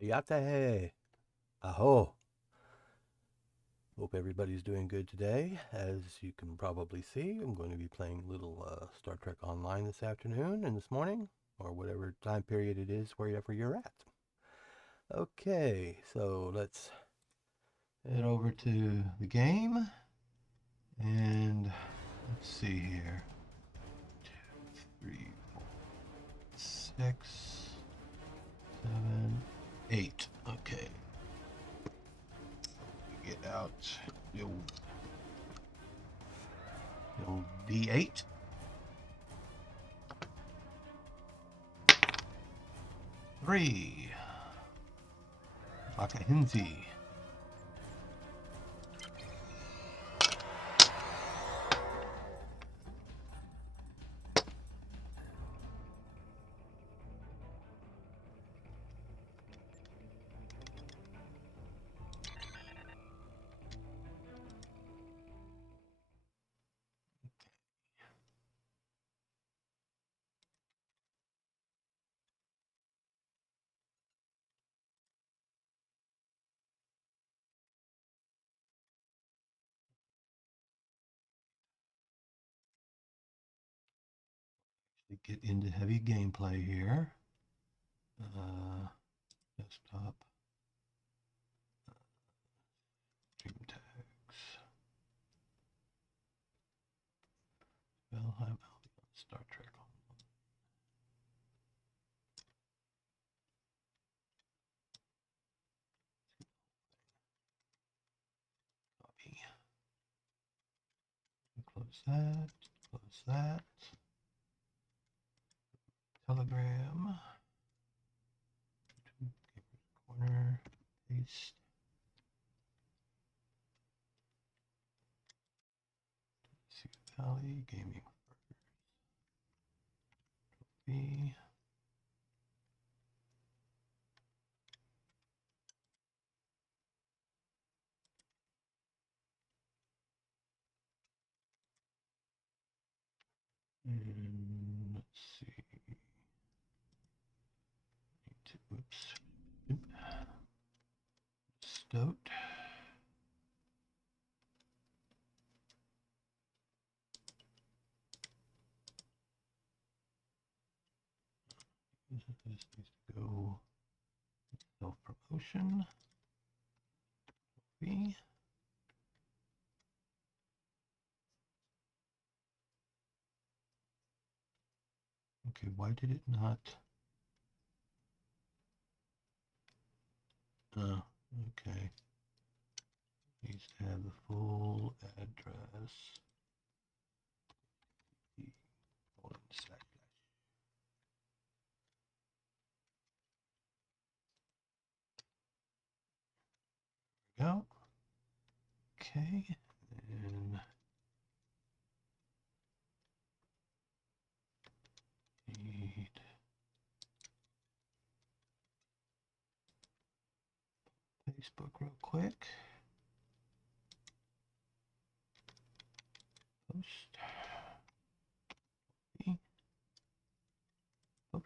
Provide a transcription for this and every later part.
Yate. Aho. Hope everybody's doing good today. As you can probably see, I'm going to be playing a little Star Trek Online this afternoon and this morning, or whatever time period it is wherever you're at. Okay, so let's head over to the game, and let's see here. 2, 3, 4, 6, 7, 8. Okay. Get out the old D8. Three. Wakahinzi. To get into heavy gameplay here. Desktop. Stream tags. Valheim Albion Star Trek. Copy. Close that. Close that. Telegram. Corner. Paste. Valley Gaming. B. And let's see. Oops. Stoat. This needs to go self-promotion. B. Okay, why did it not? Oh, okay. Needs to have the full address. There we go. Okay, and need Facebook real quick. Post. Post.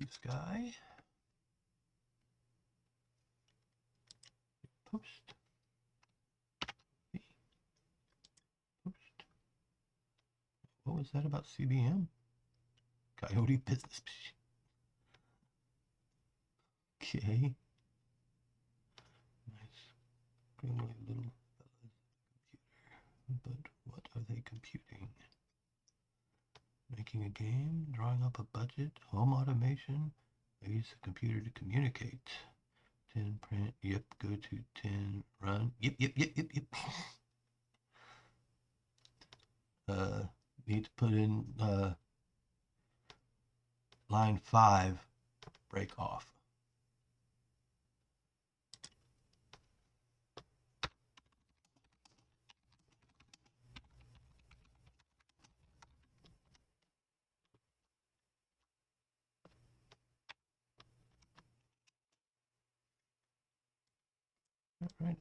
This guy. Post. Post. What was that about CBM? Coyote Business. Okay. Nice. Friendly little computer. But what are they computing? Making a game, drawing up a budget, home automation. I use the computer to communicate. 10 print, yep, go to 10 run. Yep. Need to put in line 5, break off. Right.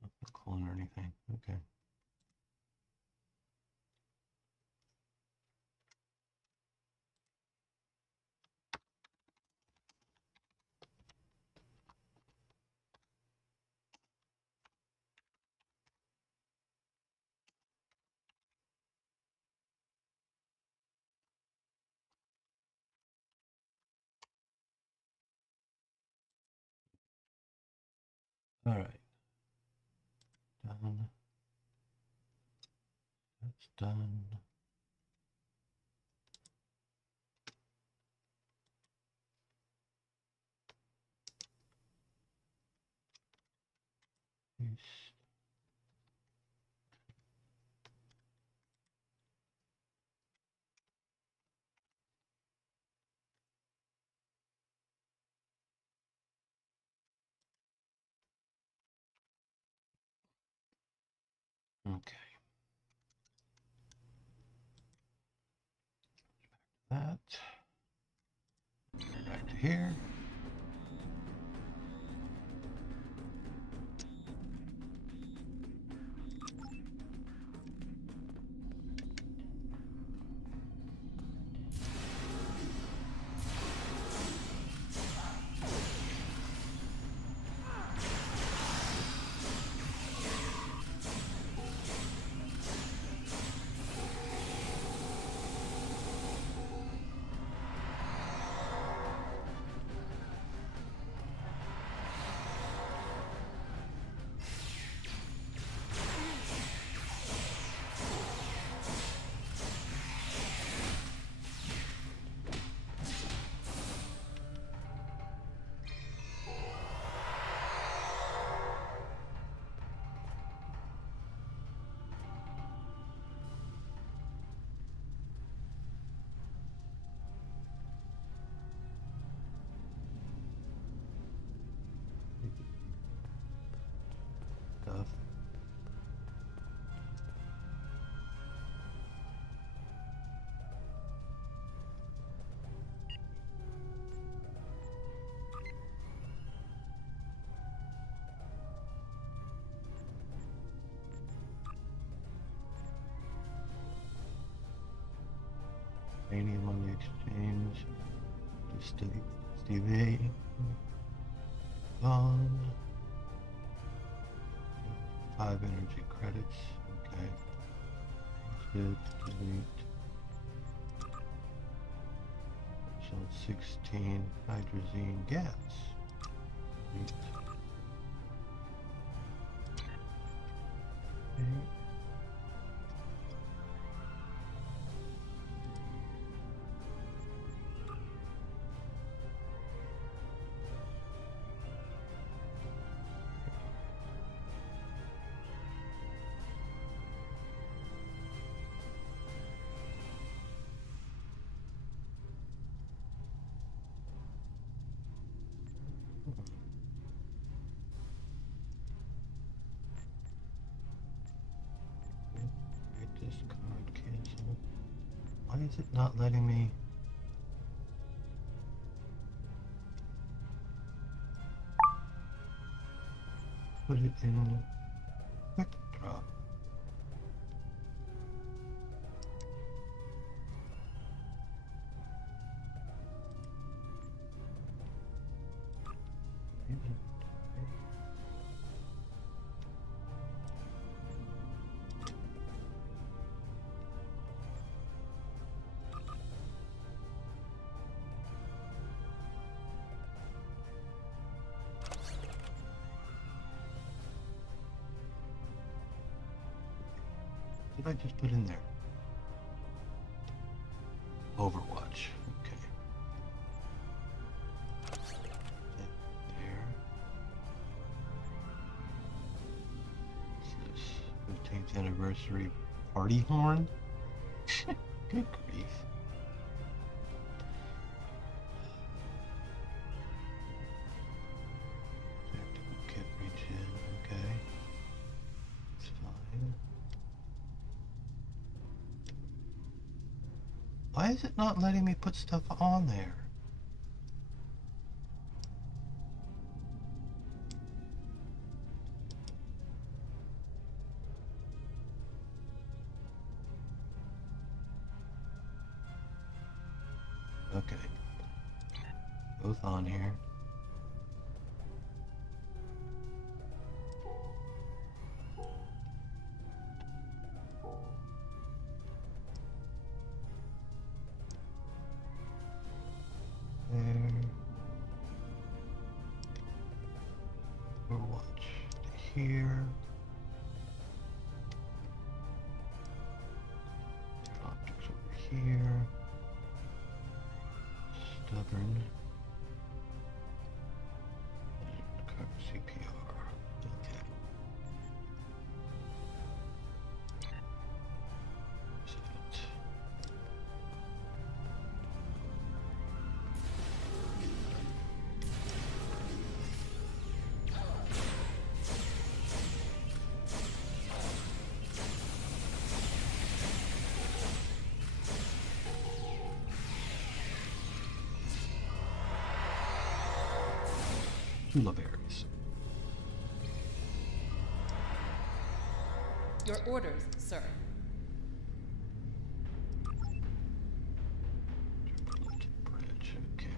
Not clone or anything. Okay. All right. Done. That's done. Paste. Okay. That. Back to here. Stuff. Uranium on the exchange. Just Steve A. Gone. 5 energy credits. Okay. Exit, delete. So 16 hydrazine gas. Delete. Okay. Discard, cancel. Why is it not letting me? Put it in quick drop. What did I just put in there? Overwatch. Okay. There. What's this? 15th anniversary party horn? Good grief. Tactical kit regen. Okay. It's fine. Why is it not letting me put stuff on there? Okay. Both on here. There. Overwatch to here. Objects over here. Stubborn. And cover CPR. Okay. Set. Berries. Your orders, sir. Bridge. Okay.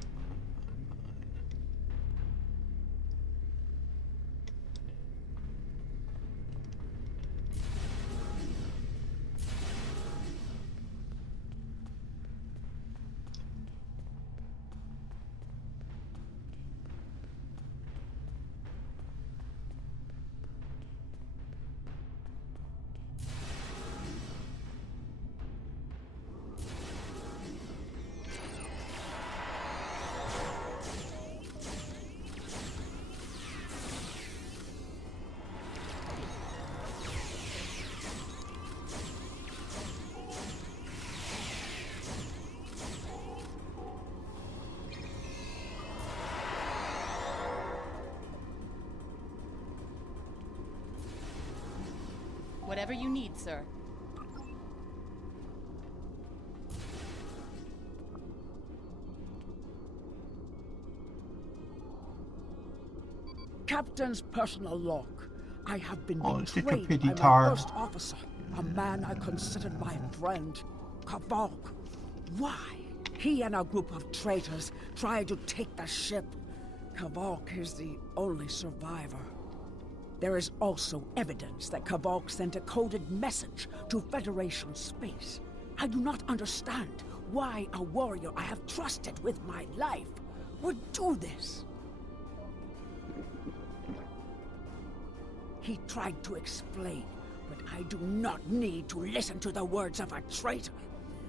Whatever you need, sir. Captain's personal log. I have been such a betrayed pity by tar. my first officer, a man I considered my friend, Kavok. Why? He and a group of traitors tried to take the ship. Kavok is the only survivor. There is also evidence that Kavok sent a coded message to Federation space. I do not understand why a warrior I have trusted with my life would do this. He tried to explain, but I do not need to listen to the words of a traitor.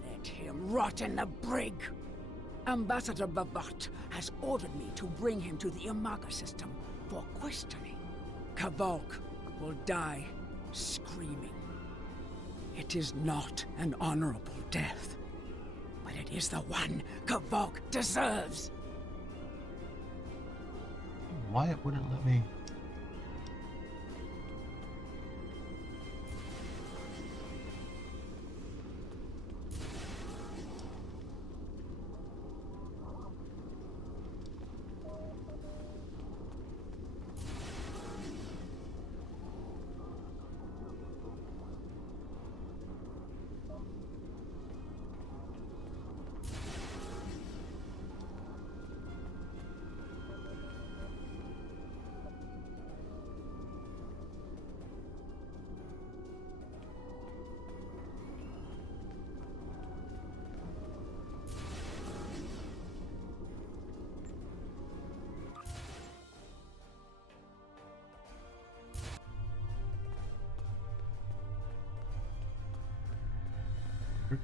Let him rot in the brig. Ambassador Bavat has ordered me to bring him to the Imaga system for questioning. Kavok will die screaming. It is not an honorable death, but it is the one Kavok deserves. Why it wouldn't let me?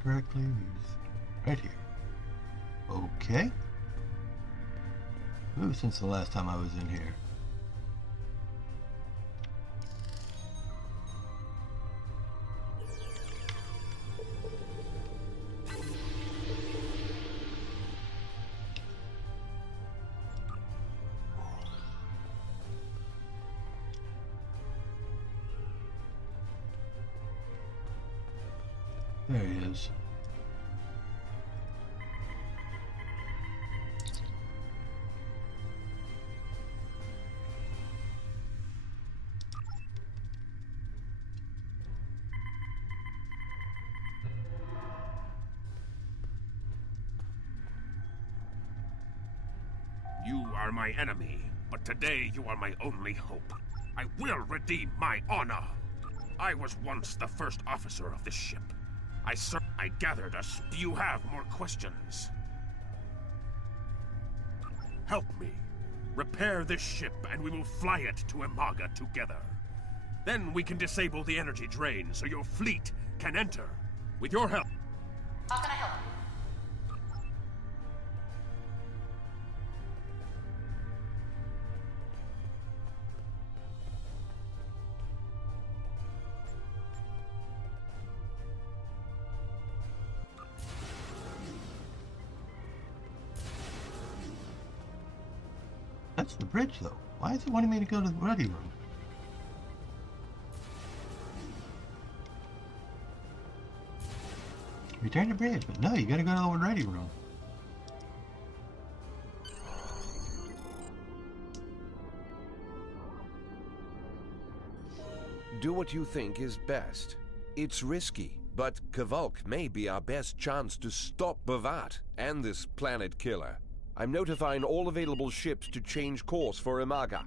Correctly, right here. Okay. Ooh, since the last time I was in here. There he is. are my enemy, but today you are my only hope. I will redeem my honor. I was once the first officer of this ship. I gathered us. Do you have more questions? Help me. Repair this ship and we will fly it to Imaga together. Then we can disable the energy drain so your fleet can enter. With your help. How can I help? That's the bridge, though. Why is it wanting me to go to the ready room? Return to bridge, but no, you gotta go to the ready room. Do what you think is best. It's risky, but Kvalk may be our best chance to stop Bavat and this planet killer. I'm notifying all available ships to change course for Imaga.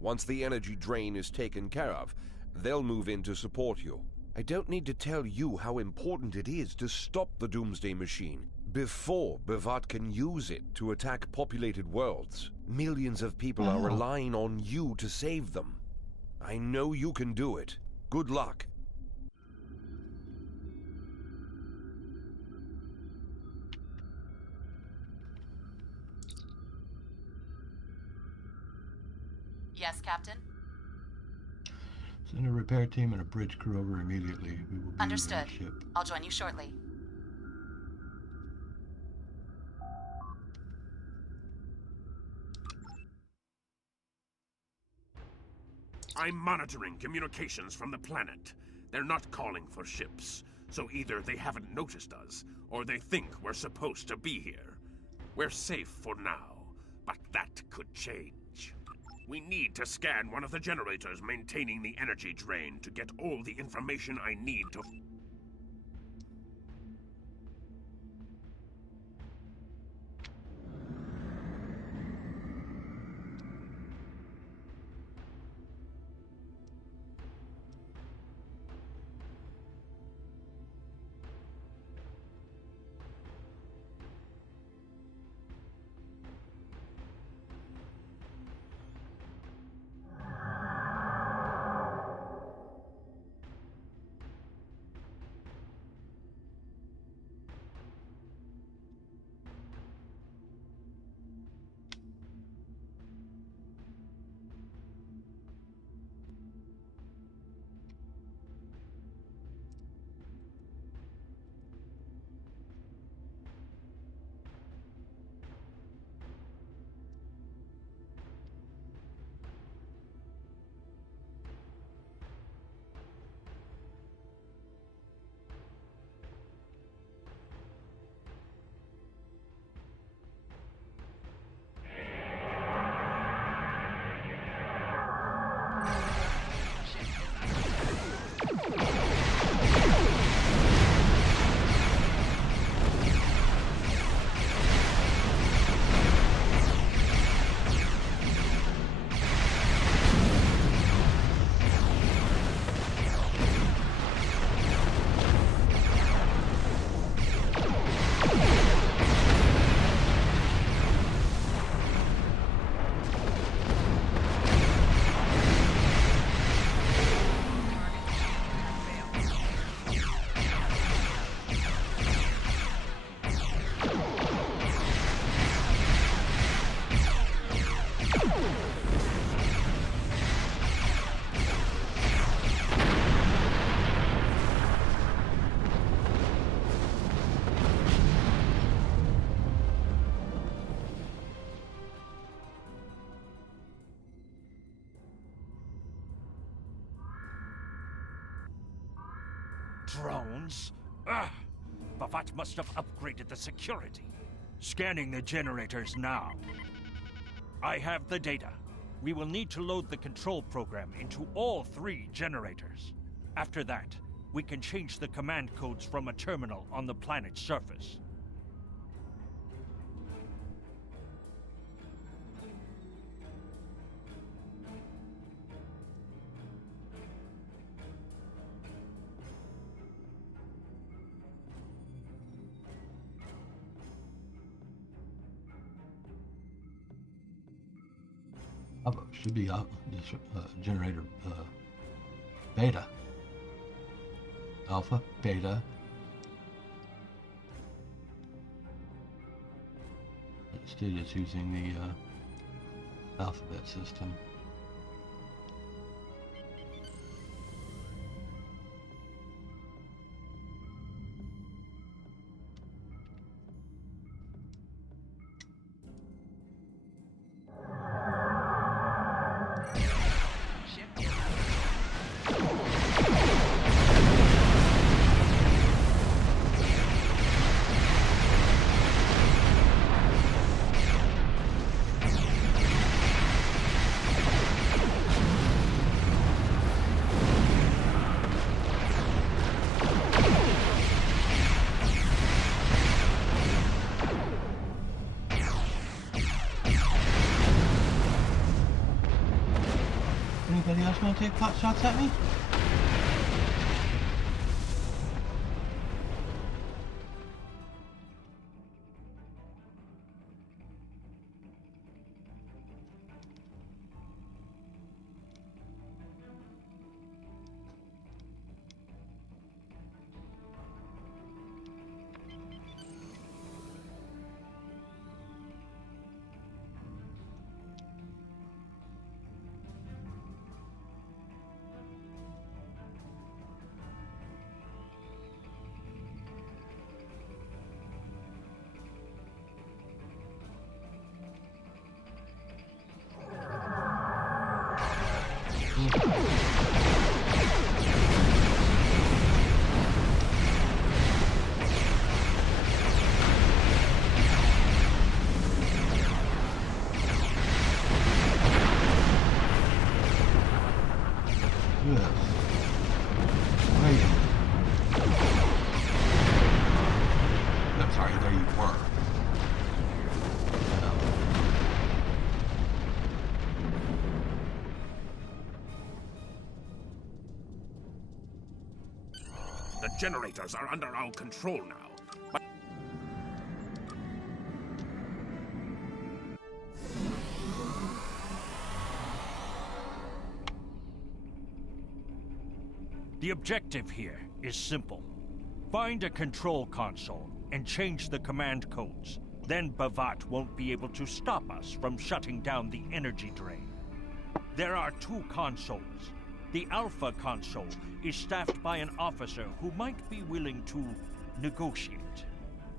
Once the energy drain is taken care of, they'll move in to support you. I don't need to tell you how important it is to stop the Doomsday Machine before Bavat can use it to attack populated worlds. Millions of people are relying on you to save them. I know you can do it. Good luck. Yes, Captain? Send a repair team and a bridge crew over immediately. We will be Understood. on the ship. I'll join you shortly. I'm monitoring communications from the planet. They're not calling for ships, so either they haven't noticed us, or they think we're supposed to be here. We're safe for now, but that could change. We need to scan one of the generators maintaining the energy drain to get all the information I need to... Drones? Ugh! Bavat must have upgraded the security. Scanning the generators now. I have the data. We will need to load the control program into all 3 generators. After that, we can change the command codes from a terminal on the planet's surface. Should be generator beta. Alpha, beta. Instead it's using the alphabet system. Anybody else want to take pot shots at me? Yes. Wait. I'm sorry, there you were. The generators are under our control now. But The objective here is simple. Find a control console and change the command codes. Then Bavat won't be able to stop us from shutting down the energy drain. There are two consoles. The Alpha console is staffed by an officer who might be willing to negotiate.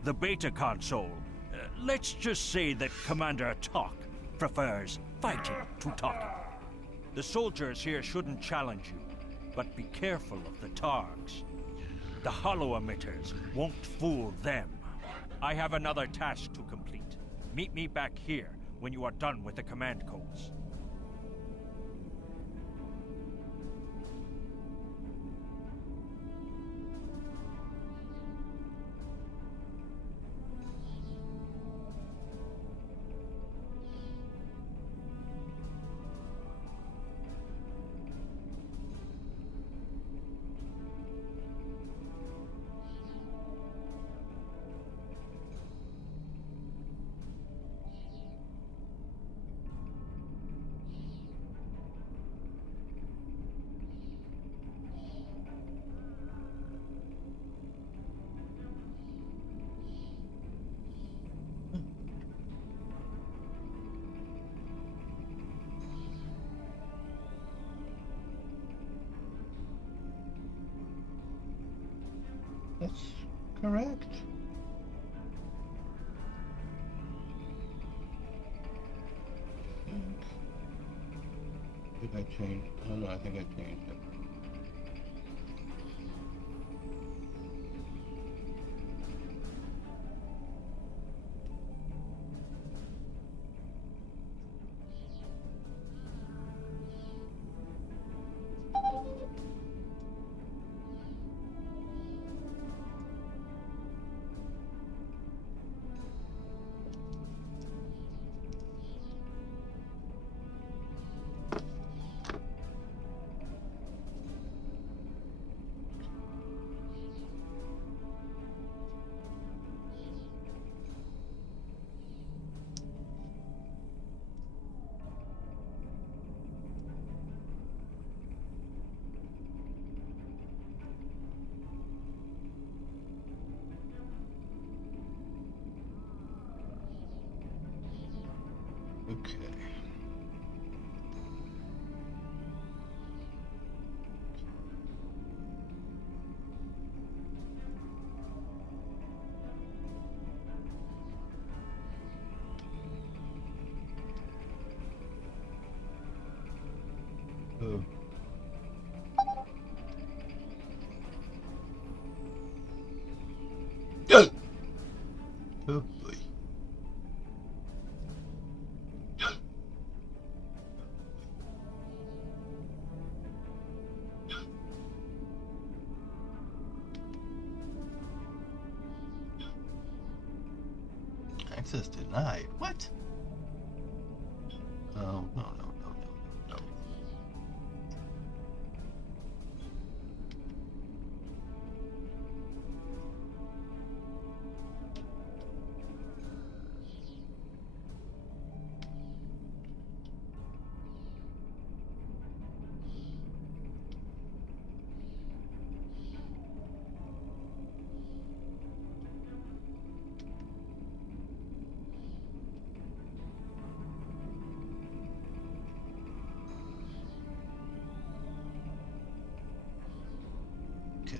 The Beta console, let's just say that Commander Talk prefers fighting to talking. The soldiers here shouldn't challenge you, but be careful of the Targs. The hollow emitters won't fool them. I have another task to complete. Meet me back here when you are done with the command codes. That's correct. Did I change? I don't know, I think I changed it. Okay. Oh. Oh boy. Access denied. What? Oh, no, no, no, no, no, no. Okay.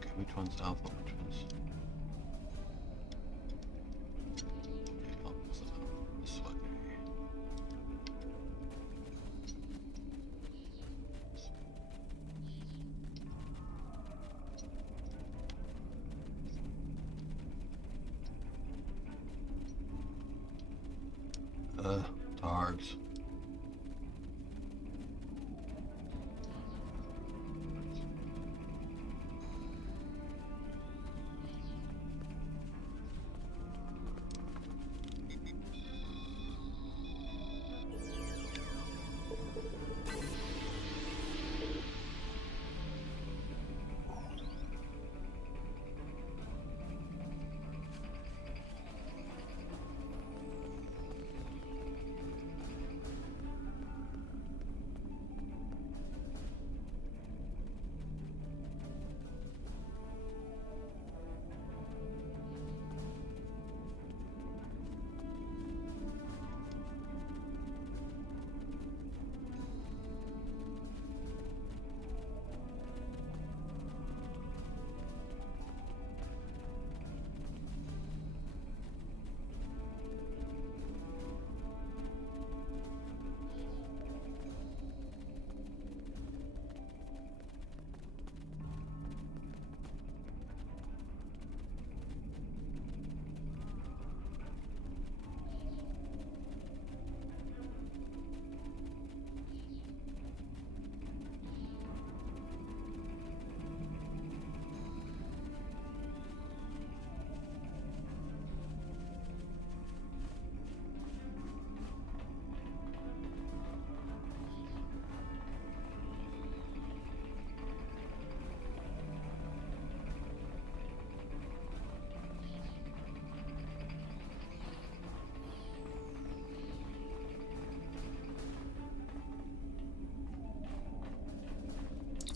Okay, which one's alpha? Which one's... Okay, alpha's this way. Targs.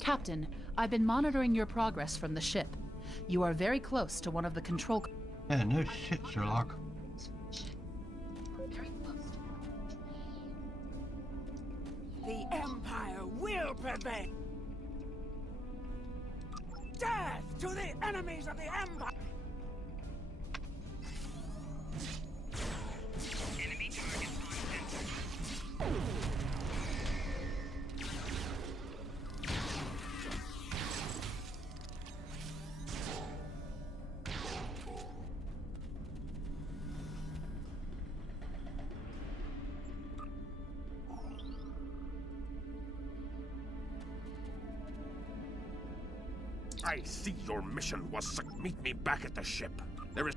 Captain, I've been monitoring your progress from the ship. You are very close to one of the control... Yeah, no shit, Sherlock. Very close. The Empire will prevail! Death to the enemies of the Empire! I see your mission was to meet me back at the ship. There is...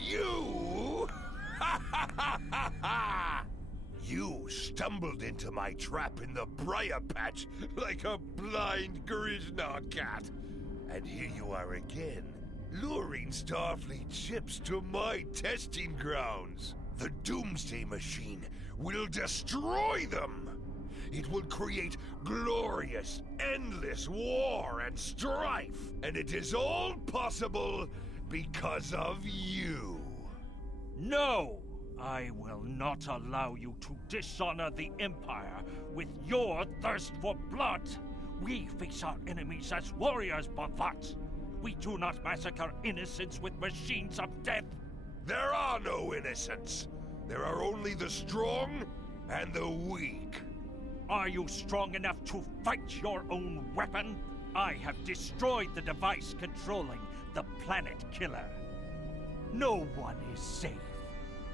You? You stumbled into my trap in the briar patch like a blind Grisnar cat. And here you are again, luring Starfleet ships to my testing grounds. The Doomsday Machine will destroy them. It will create glorious, endless war and strife. And it is all possible because of you. No! I will not allow you to dishonor the Empire with your thirst for blood. We face our enemies as warriors, Bafat. We do not massacre innocents with machines of death. There are no innocents. There are only the strong and the weak. Are you strong enough to fight your own weapon? I have destroyed the device controlling the Planet Killer. No one is safe.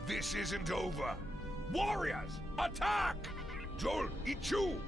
This isn't over. Warriors, attack! Joel, Ichu!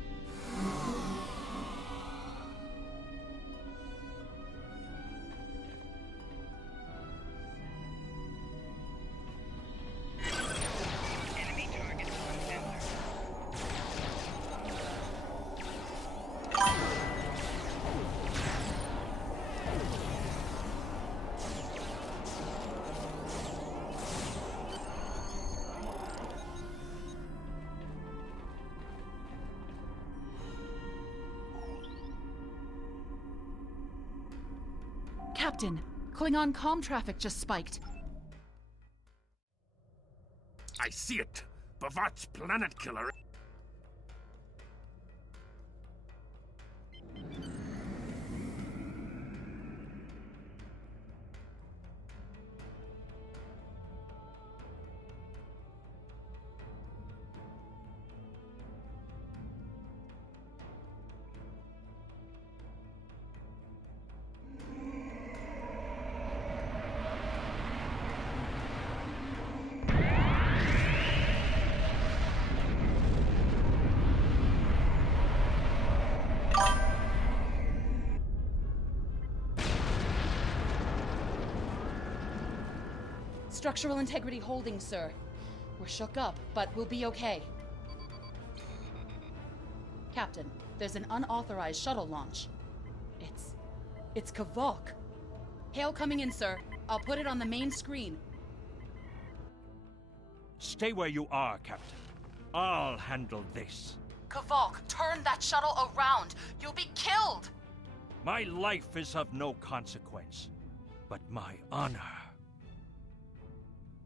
Captain, Klingon comm traffic just spiked. I see it. Bavat's planet killer. Structural integrity holding, sir. We're shook up, but we'll be okay. Captain, there's an unauthorized shuttle launch. It's Kavok. Hail coming in, sir. I'll put it on the main screen. Stay where you are, Captain. I'll handle this. Kavok, turn that shuttle around. You'll be killed! My life is of no consequence, but my honor.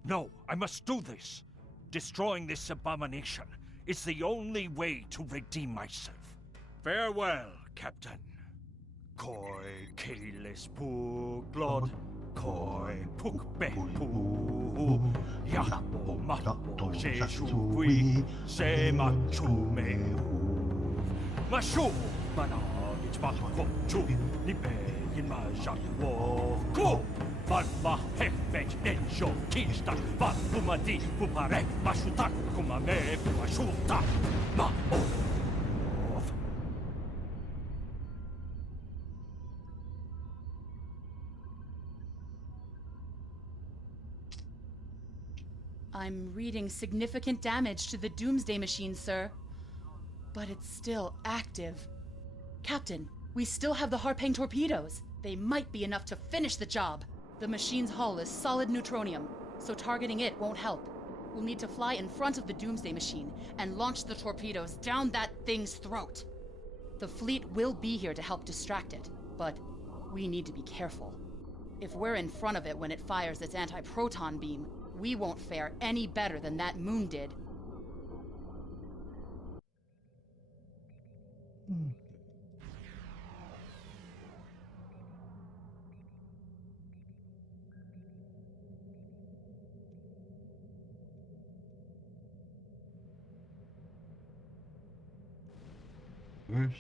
No, I must do this. Destroying this abomination is the only way to redeem myself. Farewell, Captain. Koi keles puglod, koi pukbe pu, yapo mapo sheshui, se machu me mashu managich mako chu, nipe in majak wo. Barba hefet enjo kista barumadi pupare mashutak kumame puashuta ma of. I'm reading significant damage to the Doomsday Machine, sir. But it's still active. Captain, we still have the Harpang torpedoes. They might be enough to finish the job. The machine's hull is solid neutronium, so targeting it won't help. We'll need to fly in front of the Doomsday Machine and launch the torpedoes down that thing's throat. The fleet will be here to help distract it, but we need to be careful. If we're in front of it when it fires its anti-proton beam, we won't fare any better than that moon did. Verse.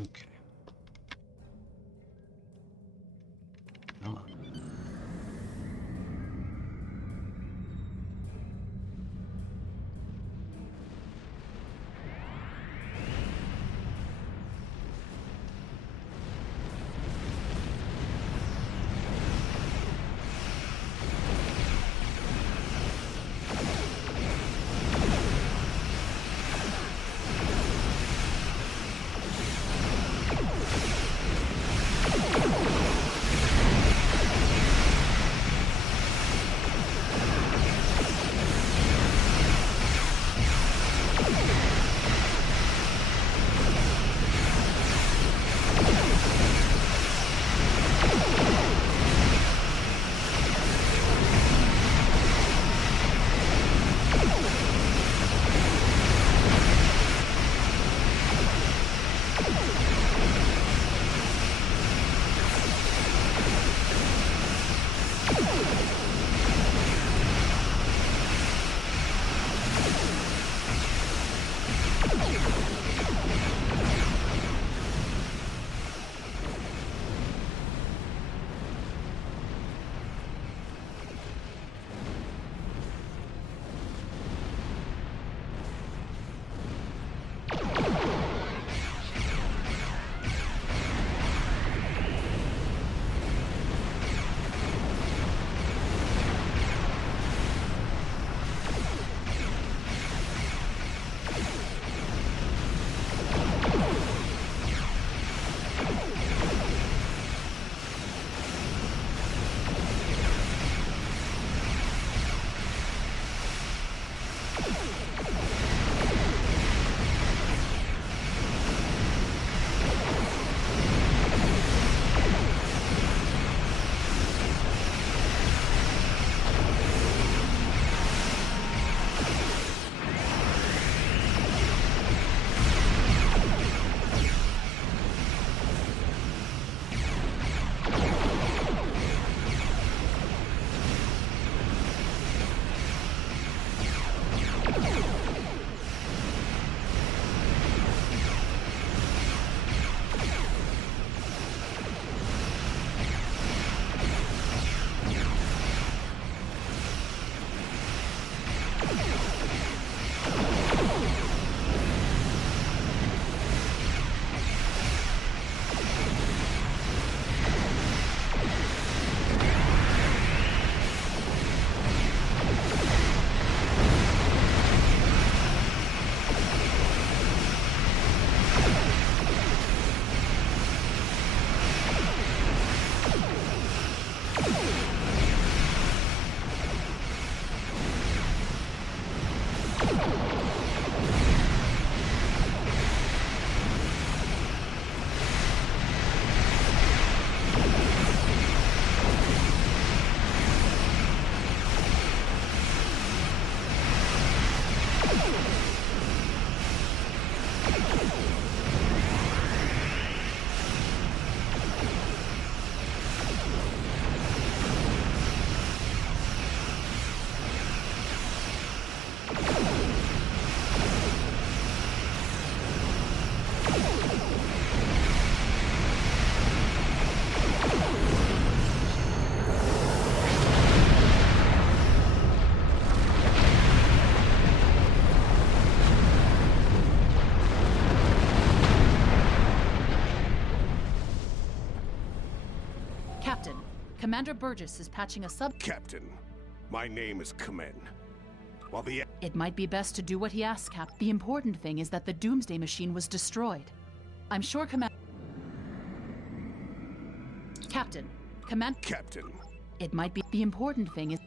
Okay. Come on. Captain, Commander Burgess is patching a sub... Captain, my name is Kamen. While the... It might be best to do what he asks, Cap. The important thing is that the Doomsday Machine was destroyed. I'm sure Captain, Captain. It might be... The important thing is...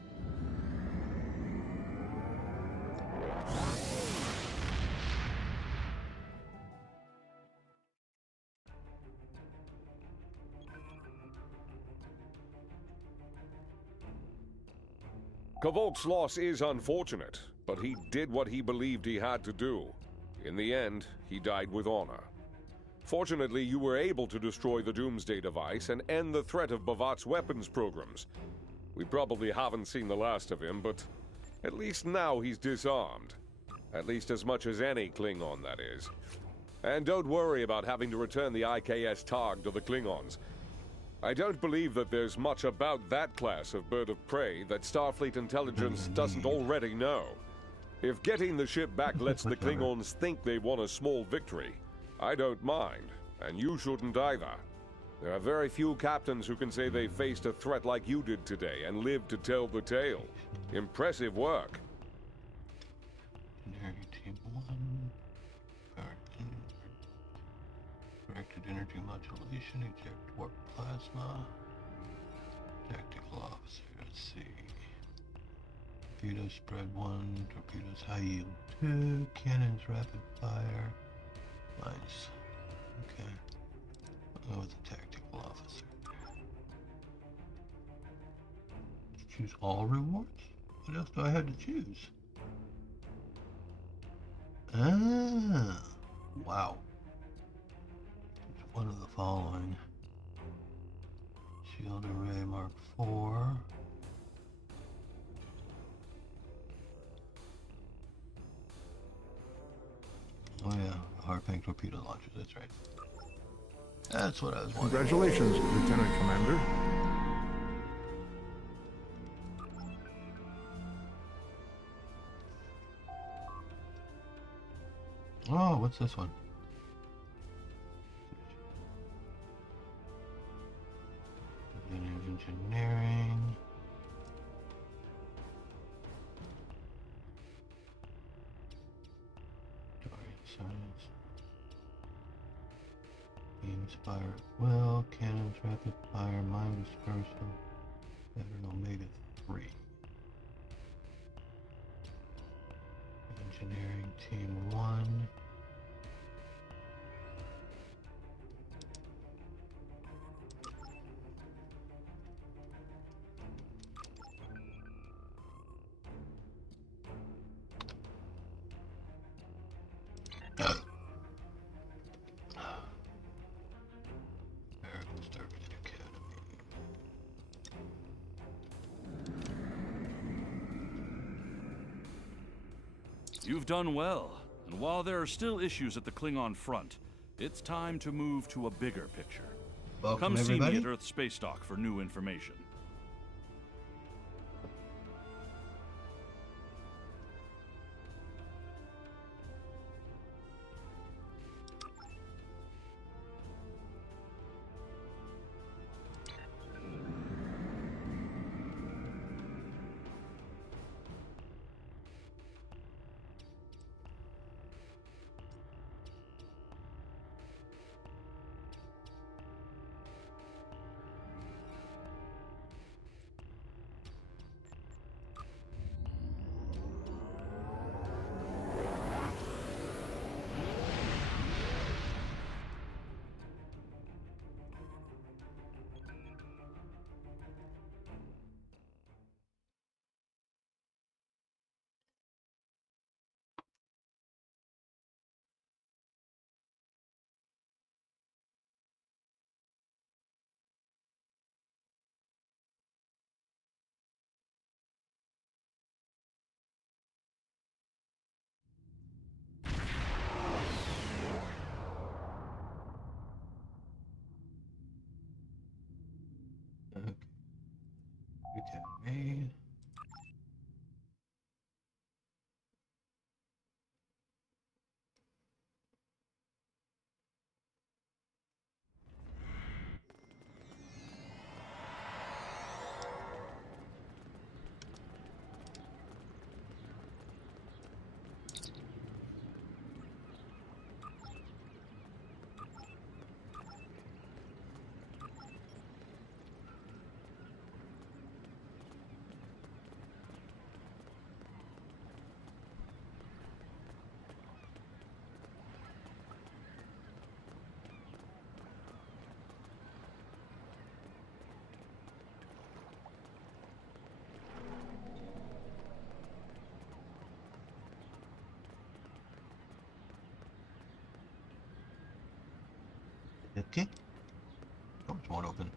Kvolk's loss is unfortunate, but he did what he believed he had to do. In the end, he died with honor. Fortunately, you were able to destroy the Doomsday device and end the threat of Bavat's weapons programs. We probably haven't seen the last of him, but at least now he's disarmed. At least as much as any Klingon, that is. And don't worry about having to return the IKS Targ to the Klingons. I don't believe that there's much about that class of bird of prey that Starfleet intelligence doesn't already know. If getting the ship back lets the Klingons think they won a small victory, I don't mind, and you shouldn't either. There are very few captains who can say they faced a threat like you did today and lived to tell the tale. Impressive work. Engineering Team 1. Directed energy modulation, eject warp plasma. Tactical officer, let's see. Torpedo spread 1, torpedoes high yield 2, cannons rapid fire. Nice. Okay. I'll go with the tactical officer. Choose all rewards? What else do I have to choose? Ah, wow. Choose one of the following. Shield Array Mark IV. Oh yeah, Harpang torpedo launchers, that's right. That's what I was wondering. Congratulations, Lieutenant Commander. Oh, what's this one? Engineering. Science. Beams fire at will, cannons rapid fire, mine dispersal, pattern Omega 3. Engineering Team 1. American Starfleet Academy. You've done well, and while there are still issues at the Klingon front, it's time to move to a bigger picture. Welcome, Come see everybody. me at Earth Space Dock for new information. Academy. Okay. Doors won't open.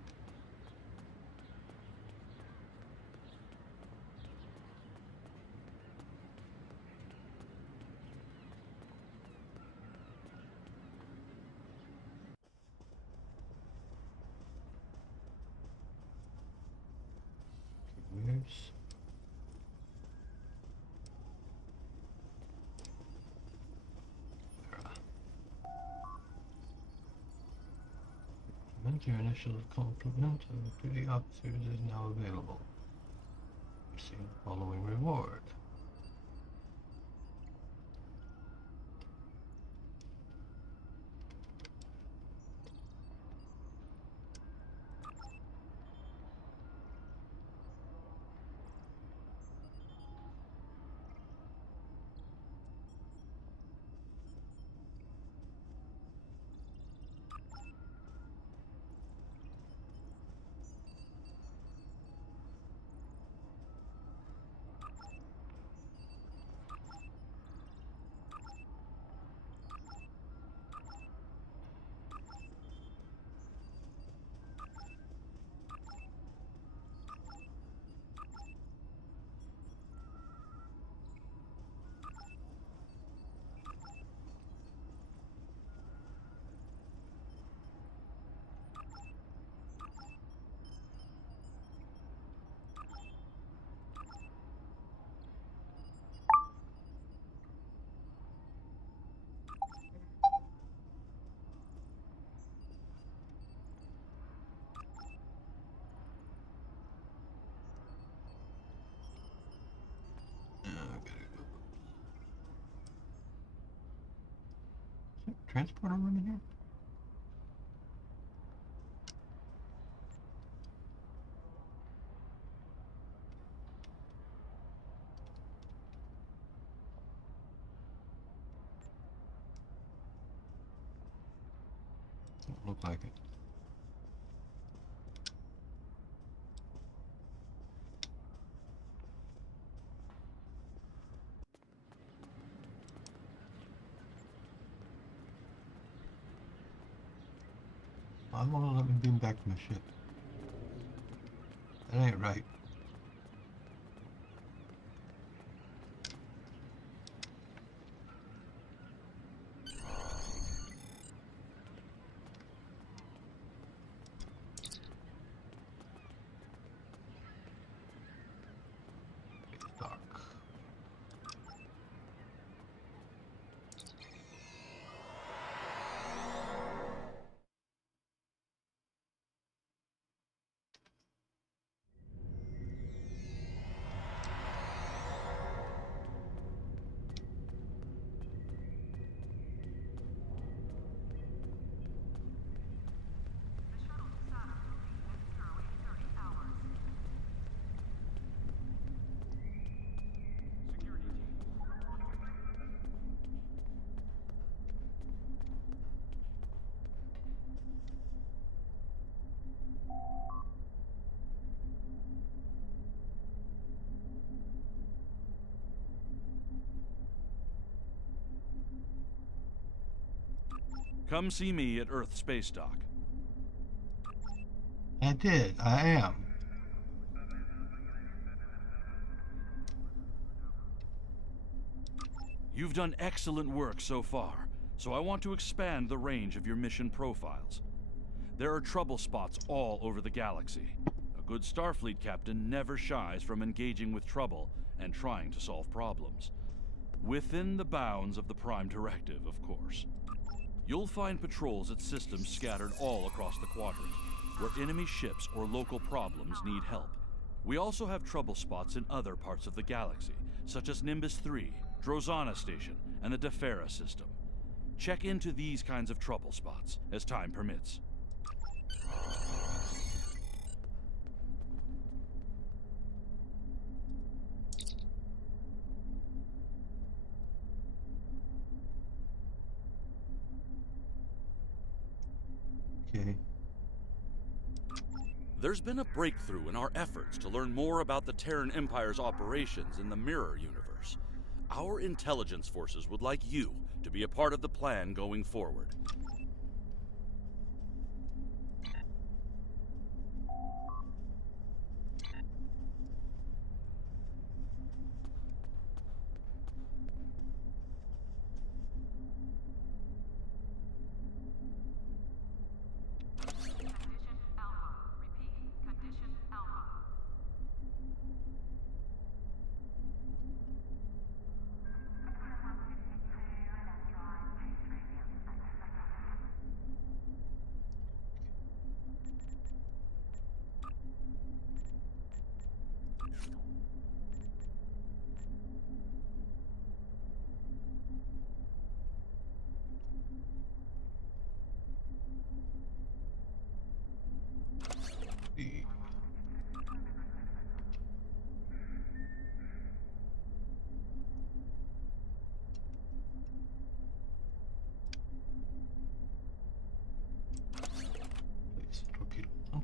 Your initial complement of duty officers is now available. Receive the following reward. Transporter room in here? Don't look like it. I want to let me beam back to my ship. That ain't right. It's dark. Come see me at Earth Space Dock. I did. I am. You've done excellent work so far, so I want to expand the range of your mission profiles. There are trouble spots all over the galaxy. A good Starfleet captain never shies from engaging with trouble and trying to solve problems. Within the bounds of the Prime Directive, of course. You'll find patrols at systems scattered all across the quadrant, where enemy ships or local problems need help. We also have trouble spots in other parts of the galaxy, such as Nimbus 3, Drozana Station, and the Defera system. Check into these kinds of trouble spots, as time permits. Okay. There's been a breakthrough in our efforts to learn more about the Terran Empire's operations in the Mirror universe. Our intelligence forces would like you to be a part of the plan going forward.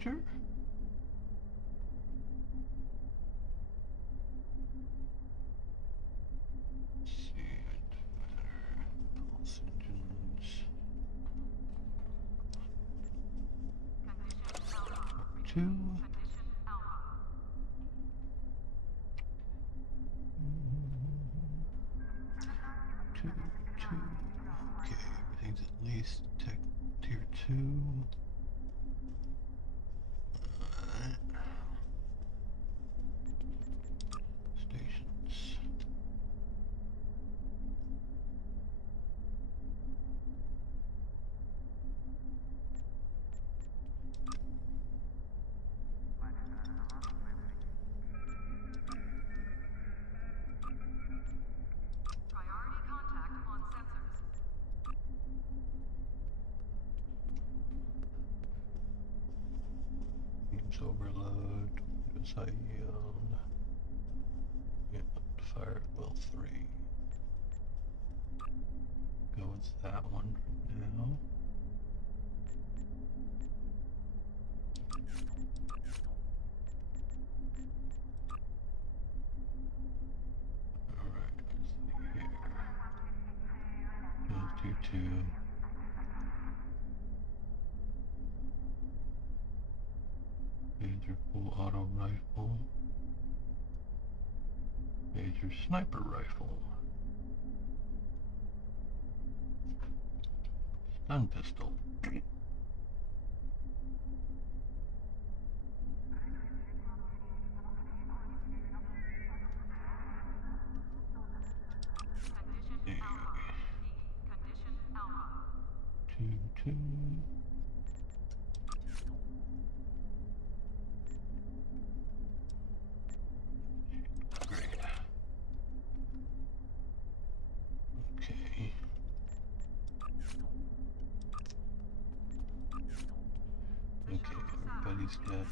enter. Let's see, pulse engines. 2. Two. Okay, everything's at least tech tier 2. Stations. Games overload. Just I yield. Yeah, fire at will 3. Go with that one for now. Alright, let's see here. Let's do 2. Major full auto rifle. Major sniper rifle. Stun pistol. Two. Great. Okay. Okay, everybody's got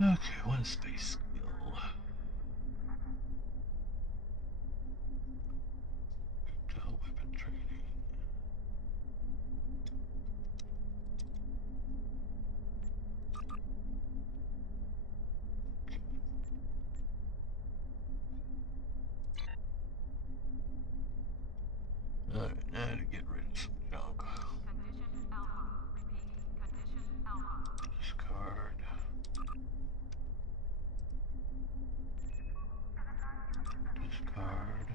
okay, one space skill. Reptile weapon training. Alright, now to get rid of some junk. Discard. Discard.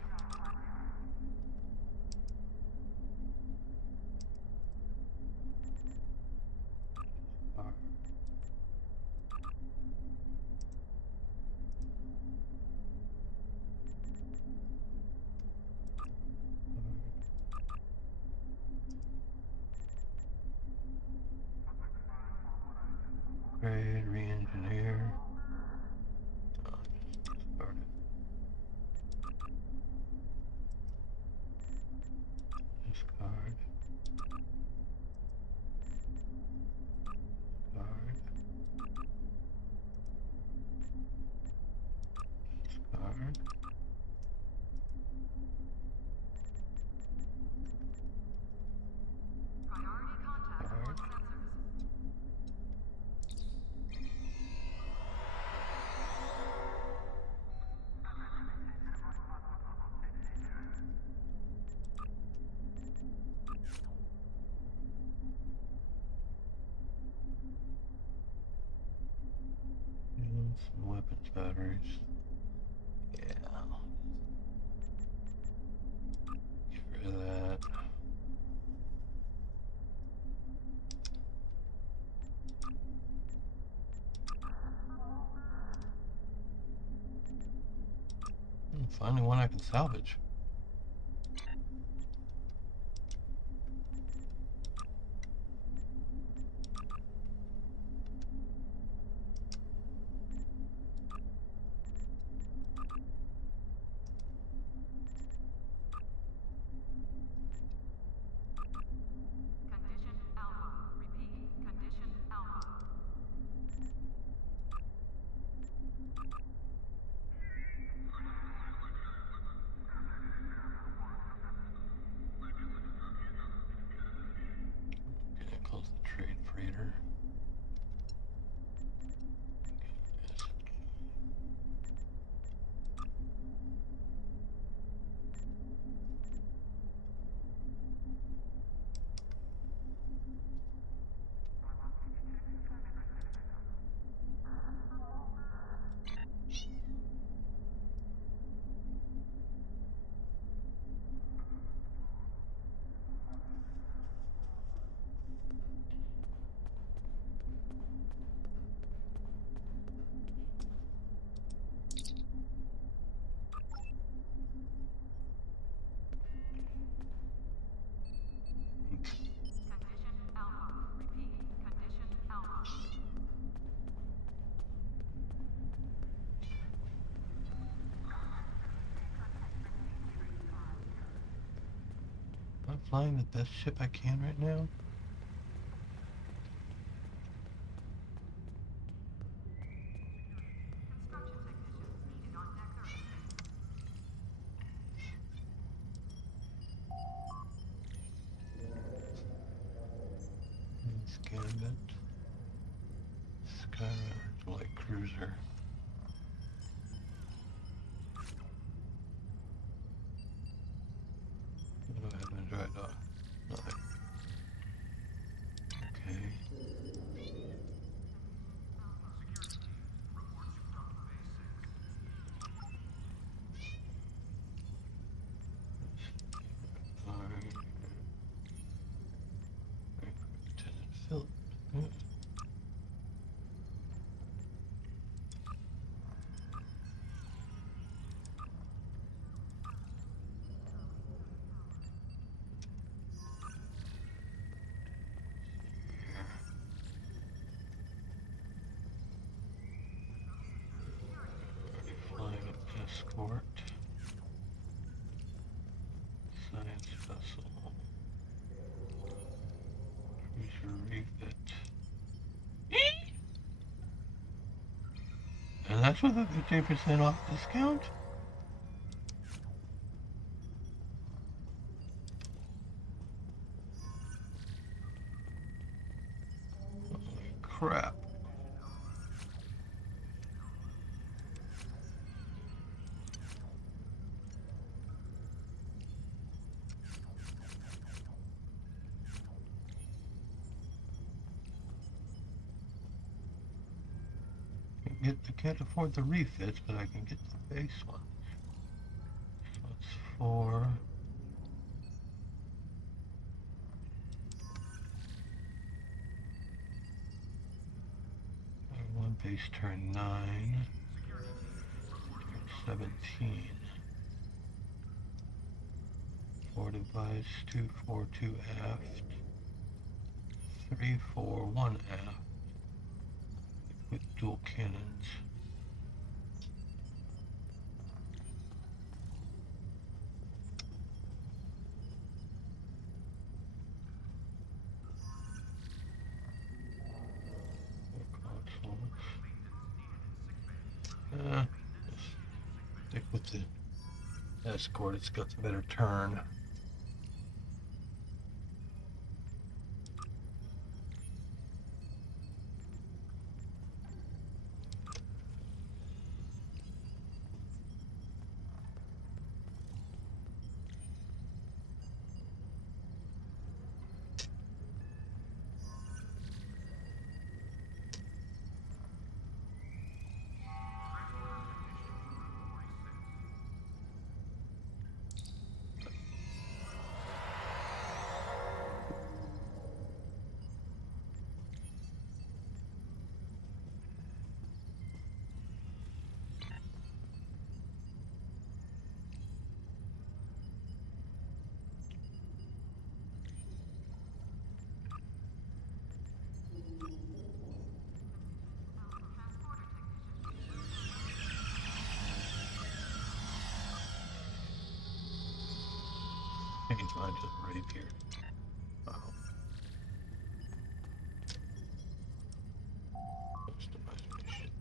Upgrade, re-engineer. Just discard it. Discard. Discard. Discard. Some weapons batteries. Yeah. Get rid of that. Finally one I can salvage. flying the best ship I can right now? Gambit. Skyrider, light cruiser. What do I have in dry dock? Nothing. Okay. Alright. Lieutenant Philip. Flying escort. Science vessel. Cruiser refit. And that's with a 50% off discount? Holy crap. Can't afford the refits, but I can get the base one. So it's for one base turn 9, turn 17. 4 device, 2, 4, 2 aft, 3, 4, 1 aft with dual cannons. Let's stick with the escort, it's got the better turn. Change mine to the rapier. Oh. Customize my ship.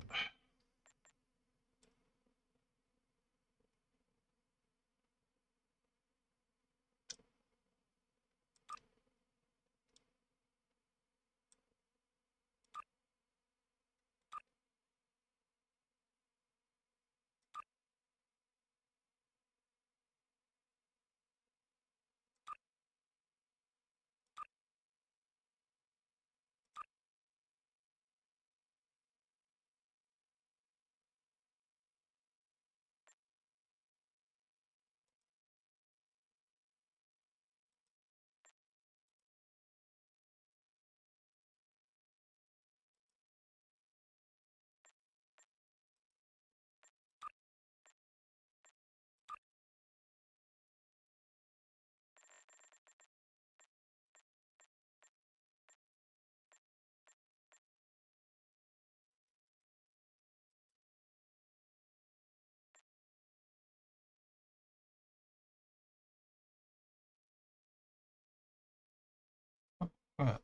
Alright.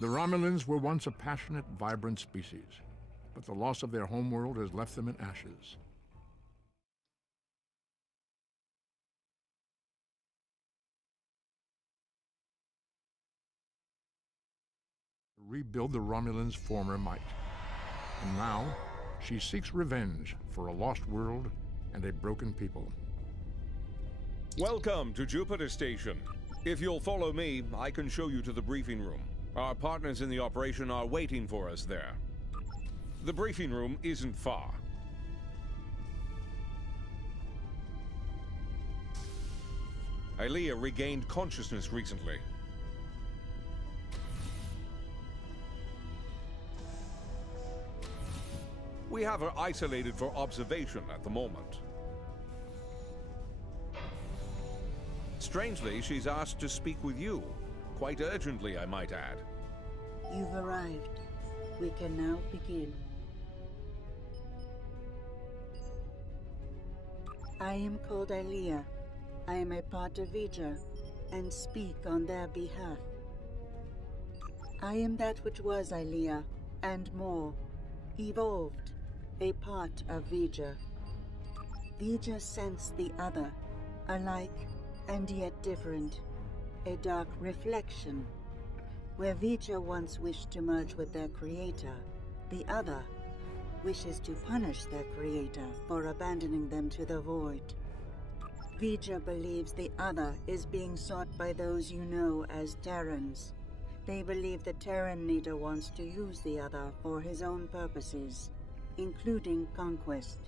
The Romulans were once a passionate, vibrant species, but the loss of their homeworld has left them in ashes. To rebuild the Romulans' former might. And now, she seeks revenge for a lost world and a broken people. Welcome to Jupiter Station. If you'll follow me, I can show you to the briefing room. Our partners in the operation are waiting for us there. The briefing room isn't far. Ilea regained consciousness recently. We have her isolated for observation at the moment. Strangely, she's asked to speak with you. Quite urgently, I might add. You've arrived. We can now begin. I am called Aelia. I am a part of Vija, and speak on their behalf. I am that which was Aelia, and more, evolved, a part of Vija. Vija sense the other, alike and yet different, a dark reflection. Where Vija once wished to merge with their creator, the other wishes to punish their creator for abandoning them to the void. Vija believes the other is being sought by those you know as Terrans. They believe the Terran leader wants to use the other for his own purposes, including conquest.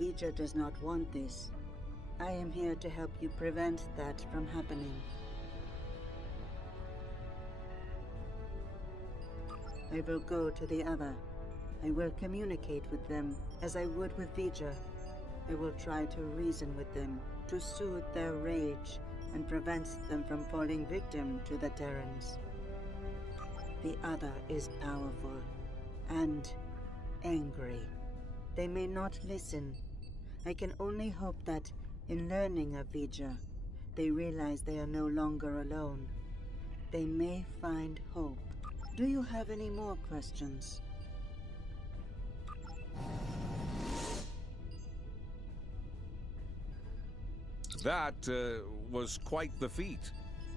Vija does not want this. I am here to help you prevent that from happening. I will go to the other. I will communicate with them as I would with Vija. I will try to reason with them, to soothe their rage and prevent them from falling victim to the Terrans. The other is powerful and angry. They may not listen. I can only hope that, in learning of Vija, they realize they are no longer alone. They may find hope. Do you have any more questions? That was quite the feat.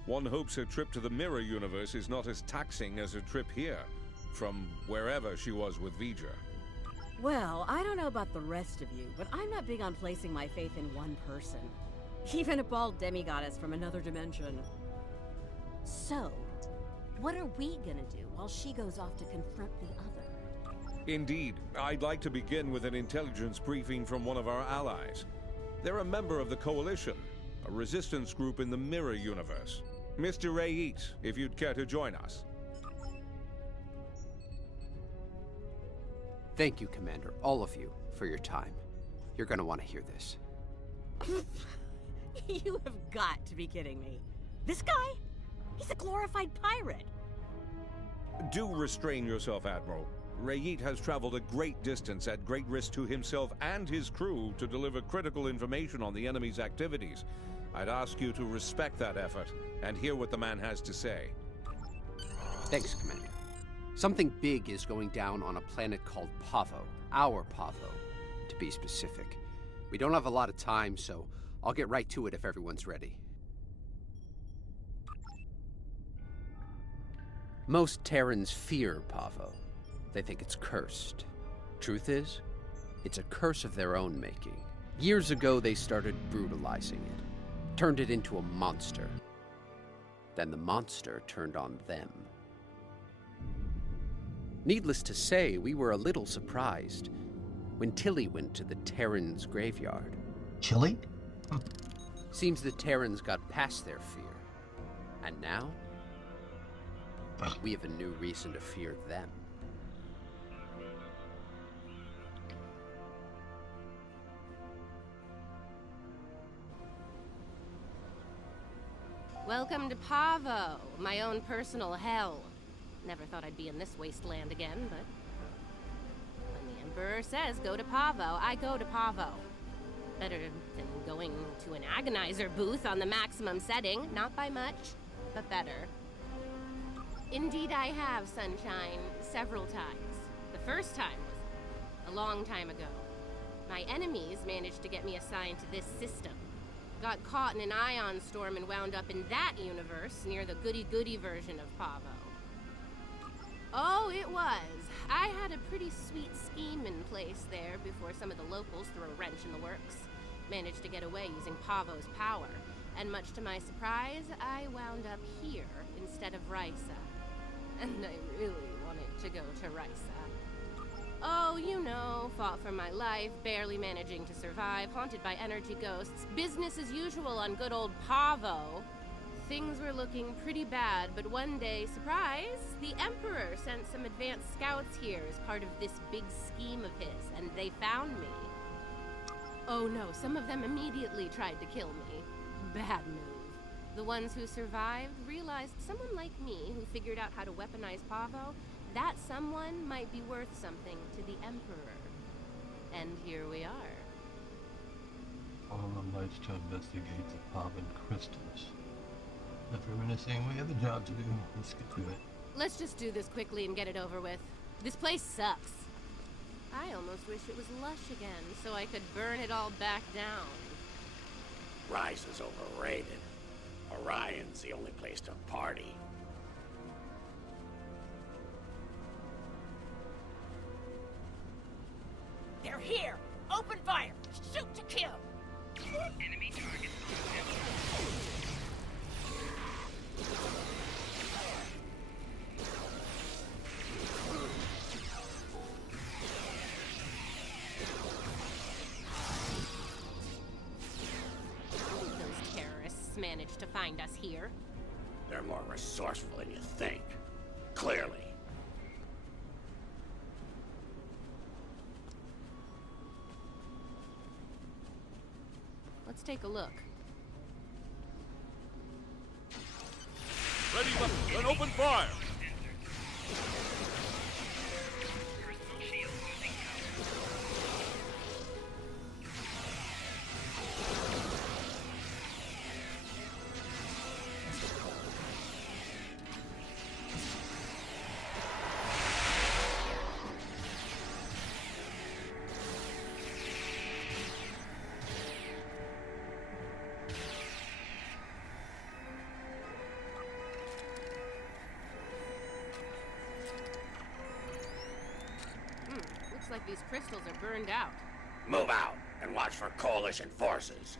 One hopes her trip to the mirror universe is not as taxing as her trip here, from wherever she was with Vija. Well, I don't know about the rest of you, but I'm not big on placing my faith in one person. Even a bald demigoddess from another dimension. So, what are we gonna do while she goes off to confront the other? Indeed. I'd like to begin with an intelligence briefing from one of our allies. They're a member of the Coalition, a resistance group in the mirror universe. Mr. Rayit, if you'd care to join us. Thank you, Commander, all of you, for your time. You're gonna want to hear this. You have got to be kidding me. This guy? He's a glorified pirate. Do restrain yourself, Admiral. Rayit has traveled a great distance at great risk to himself and his crew to deliver critical information on the enemy's activities. I'd ask you to respect that effort and hear what the man has to say. Thanks, Commander. Something big is going down on a planet called Pavo. Our Pavo, to be specific. We don't have a lot of time, so I'll get right to it if everyone's ready. Most Terrans fear Pavo. They think it's cursed. Truth is, it's a curse of their own making. Years ago, they started brutalizing it, turned it into a monster. Then the monster turned on them. Needless to say, we were a little surprised when Tilly went to the Terrans' graveyard. Chili? Seems the Terrans got past their fear. And now, we have a new reason to fear them. Welcome to Pavo, my own personal hell. Never thought I'd be in this wasteland again, but when the Emperor says go to Pavo, I go to Pavo. Better than going to an agonizer booth on the maximum setting. Not by much, but better. Indeed I have, Sunshine, several times. The first time was a long time ago. My enemies managed to get me assigned to this system. Got caught in an ion storm and wound up in that universe near the goody-goody version of Pavo. Oh, it was. I had a pretty sweet scheme in place there before some of the locals threw a wrench in the works. Managed to get away using Pavo's power. And much to my surprise, I wound up here instead of Risa. And I really wanted to go to Risa. Oh, you know, fought for my life, barely managing to survive, haunted by energy ghosts, business as usual on good old Pavo. Things were looking pretty bad, but one day, surprise, the Emperor sent some advanced scouts here as part of this big scheme of his, and they found me. Oh no, some of them immediately tried to kill me. Bad move. The ones who survived realized someone like me who figured out how to weaponize Pavo, that someone might be worth something to the Emperor. And here we are. All the lights to investigate the Pavan crystals. If we're reminiscing, we have a job to do. Let's get to it. Let's just do this quickly and get it over with. This place sucks. I almost wish it was lush again, so I could burn it all back down. Rise is overrated. Orion's the only place to party. They're here! Open fire! Shoot to kill! Enemy target Those terrorists managed to find us here. They're more resourceful than you think. Clearly. Let's take a look. Ready, then open fire! Looks like these crystals are burned out. Move out and watch for Coalition forces.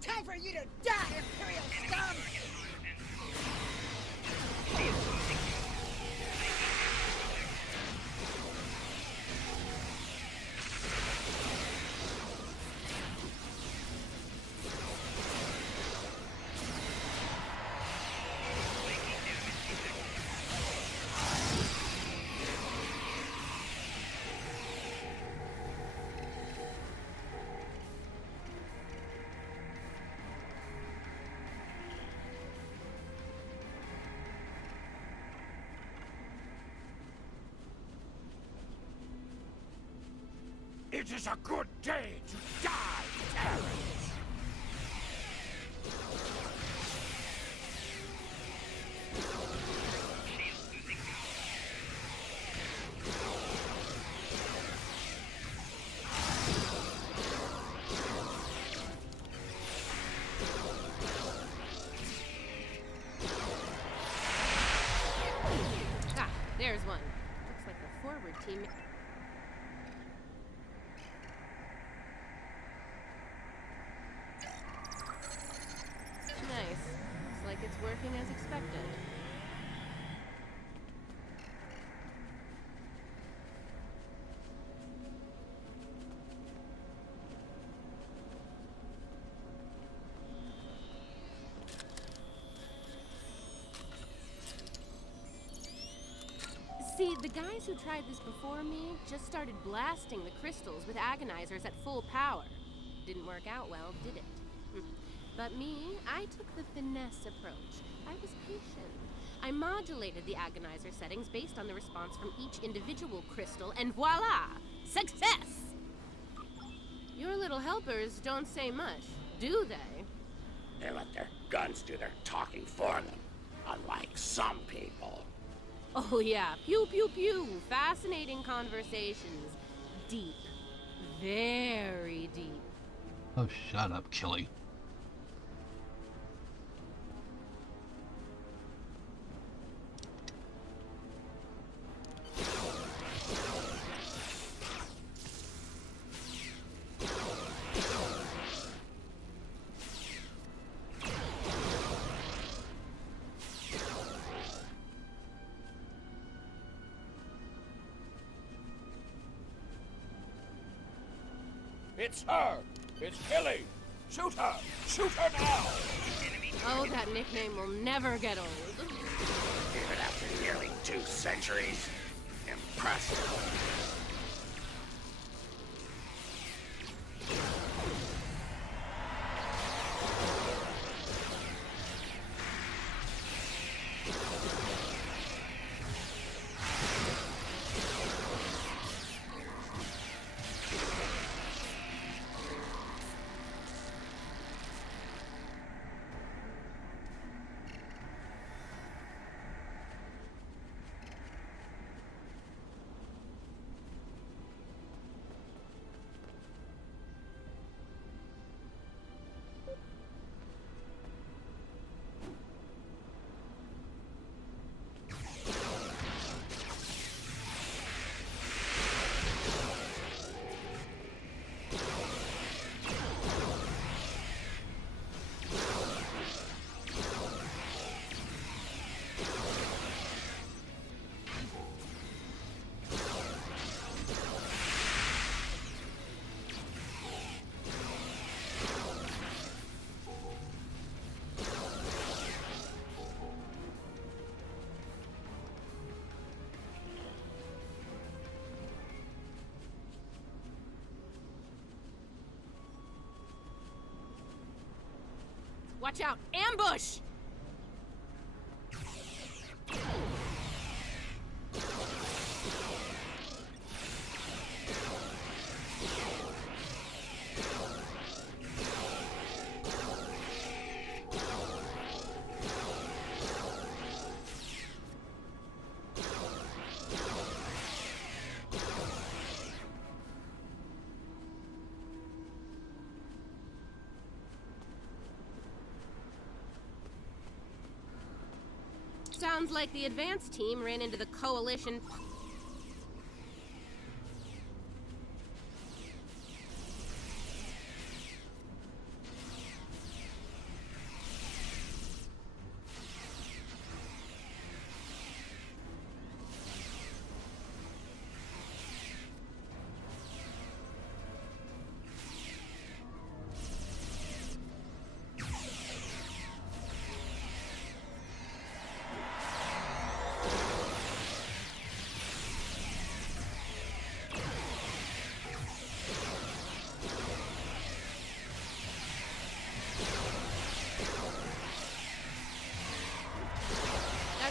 Time for you to die, Imperial scum! It is a good day to die, Terrans! Ah, there's one. Looks like the forward team. Nice. Looks like it's working as expected. See, the guys who tried this before me just started blasting the crystals with agonizers at full power. Didn't work out well, did it? But me, I took the finesse approach. I was patient. I modulated the agonizer settings based on the response from each individual crystal, and voila! Success! Your little helpers don't say much, do they? They let their guns do their talking for them, unlike some people. Oh yeah, pew pew pew. Fascinating conversations. Deep. Very deep. Oh, shut up, Killy. It's her! It's Killy! Shoot her! Shoot her now! Oh, that nickname will never get old. Even after nearly 2 centuries. Impressive. Watch out! Ambush! Sounds like the advance team ran into the Coalition.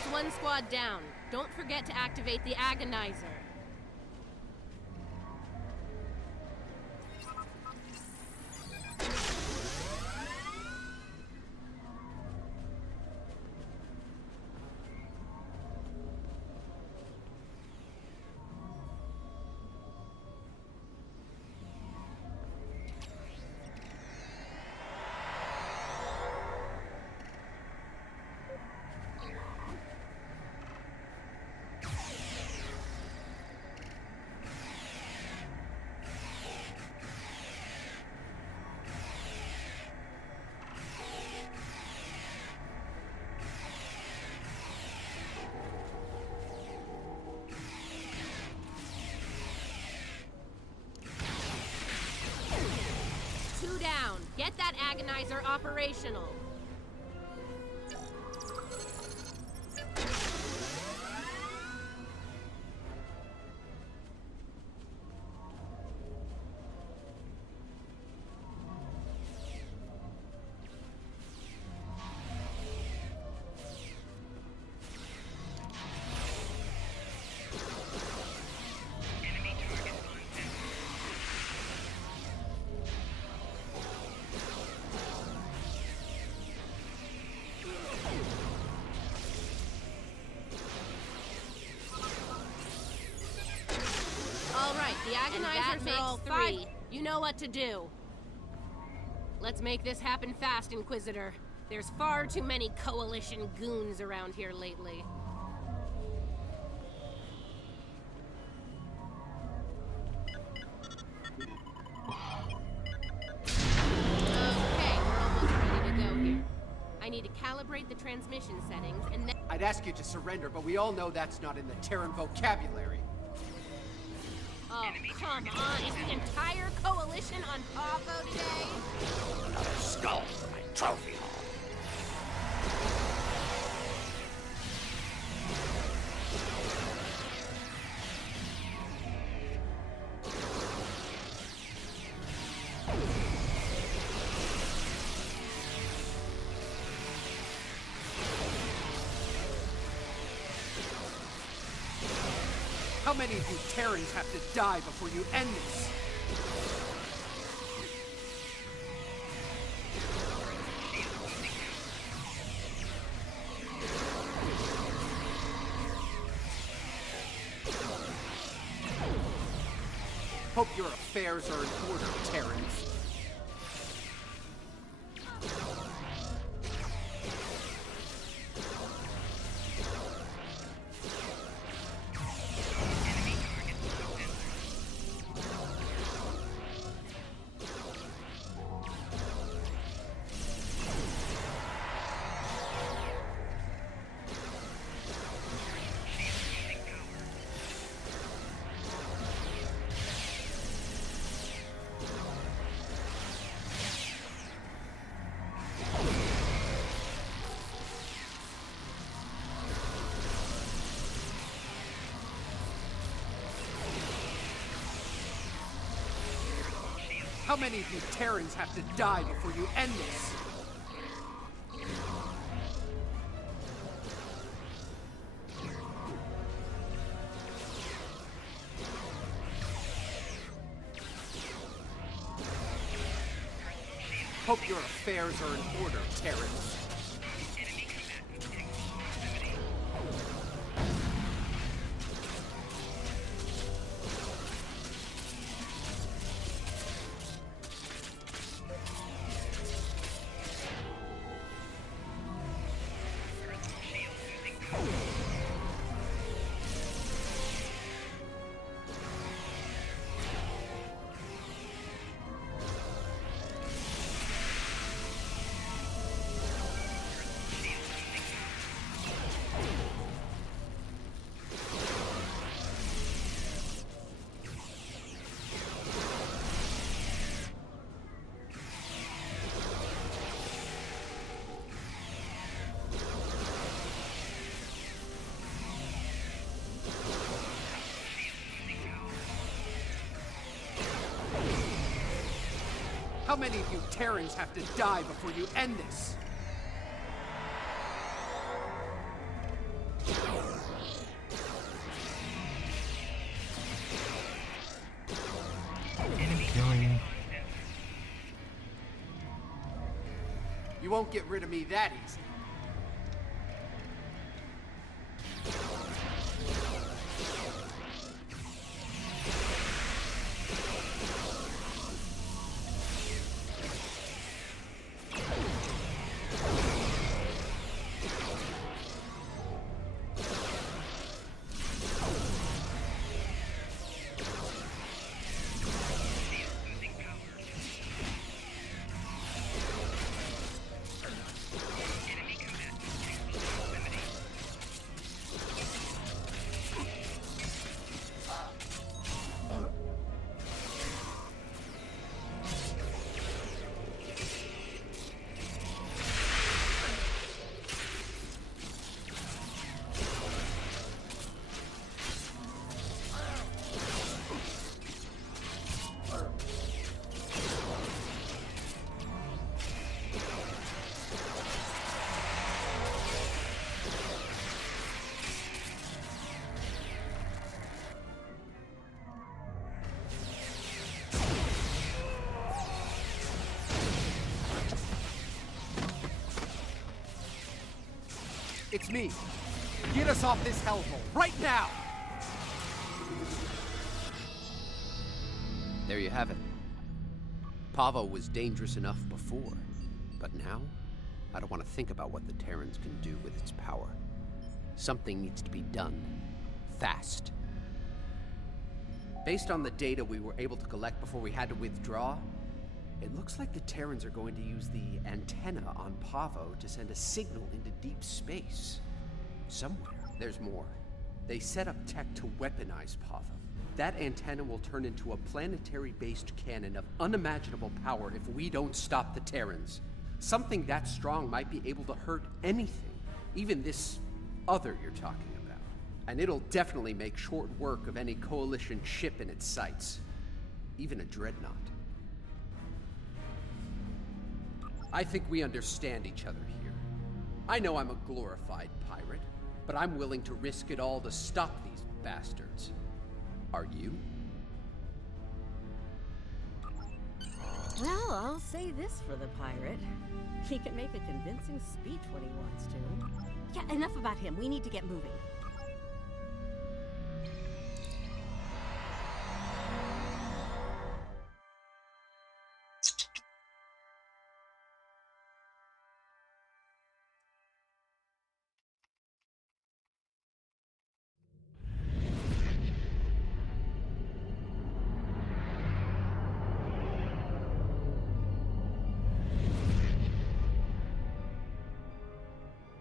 One squad down. Don't forget to activate the Agonizer. Down. Get that Agonizer operational. The Agonizers are all three. You know what to do. Let's make this happen fast, Inquisitor. There's far too many Coalition goons around here lately. Okay, we're almost ready to go here. I need to calibrate the transmission settings and then... I'd ask you to surrender, but we all know that's not in the Terran vocabulary. Oh, come on. Is the entire Coalition on Pavo today? Another skull for my trophy hall. How many of you Terrans have to die before you end this? Hope your affairs are in order, Terrans. How many of you Terrans have to die before you end this? Hope your affairs are in order, Terrans. How many of you Terrans have to die before you end this? You won't get rid of me that easy. It's me. Get us off this hellhole, right now! There you have it. Pavo was dangerous enough before, but now, I don't want to think about what the Terrans can do with its power. Something needs to be done. Fast. Based on the data we were able to collect before we had to withdraw, it looks like the Terrans are going to use the antenna on Pavo to send a signal into deep space. Somewhere, there's more. They set up tech to weaponize Pavo. That antenna will turn into a planetary-based cannon of unimaginable power if we don't stop the Terrans. Something that strong might be able to hurt anything, even this other you're talking about. And it'll definitely make short work of any Coalition ship in its sights. Even a dreadnought. I think we understand each other here. I know I'm a glorified pirate, but I'm willing to risk it all to stop these bastards. Are you? Well, I'll say this for the pirate. He can make a convincing speech when he wants to. Yeah, enough about him. We need to get moving.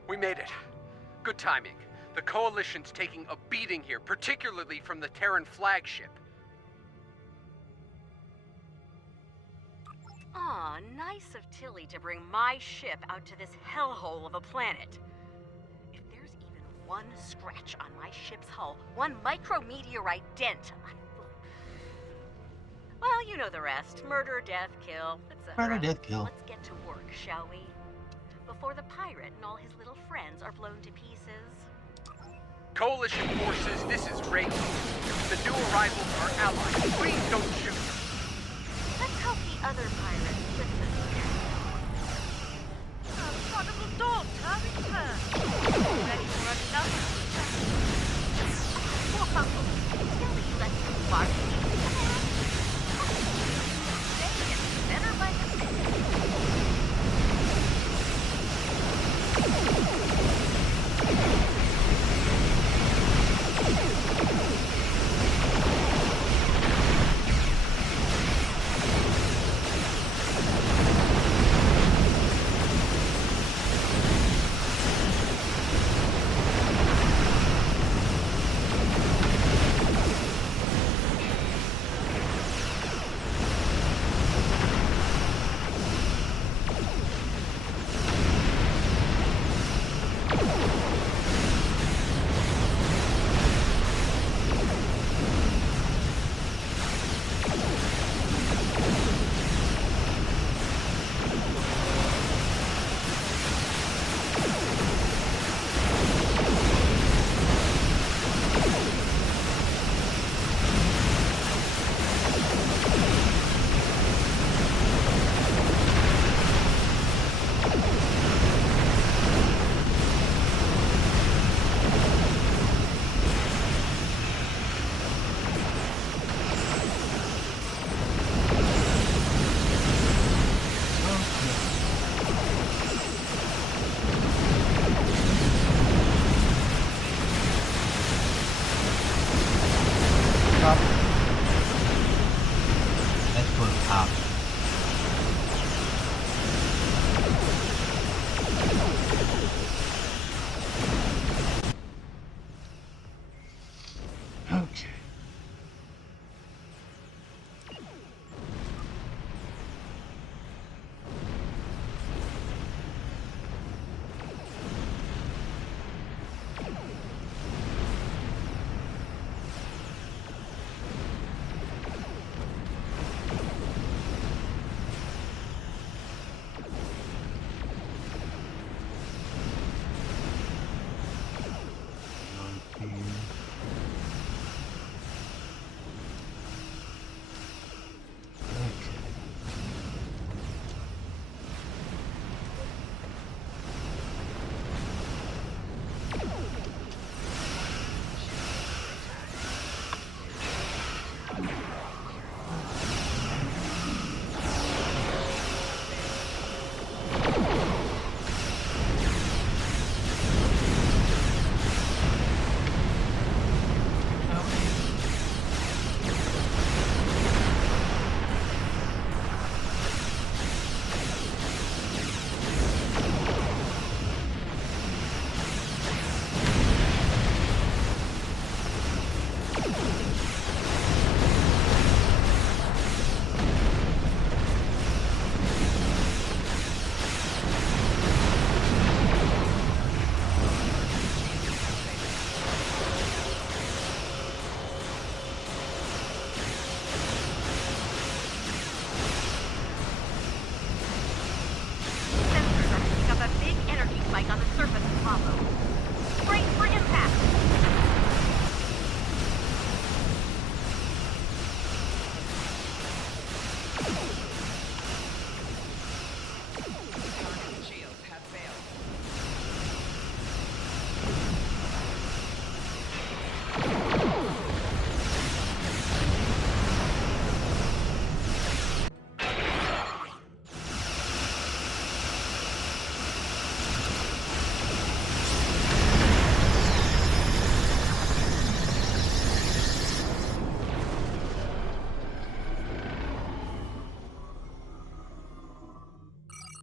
We made it. Good timing. The Coalition's taking a beating here, particularly from the Terran flagship. Aw, nice of Tilly to bring my ship out to this hellhole of a planet. If there's even one scratch on my ship's hull, one micrometeorite dent, well, you know the rest. Murder, death, kill, etc. Murder, death, kill. Let's get to work, shall we? Before the pirate and all his little friends are blown to pieces. Coalition forces, this is Rachel. The new arrivals are allies. Please don't shoot. Let's hope the other pirates listen. Ready for another? Whoa, silly, let's bark. It's better by the minute.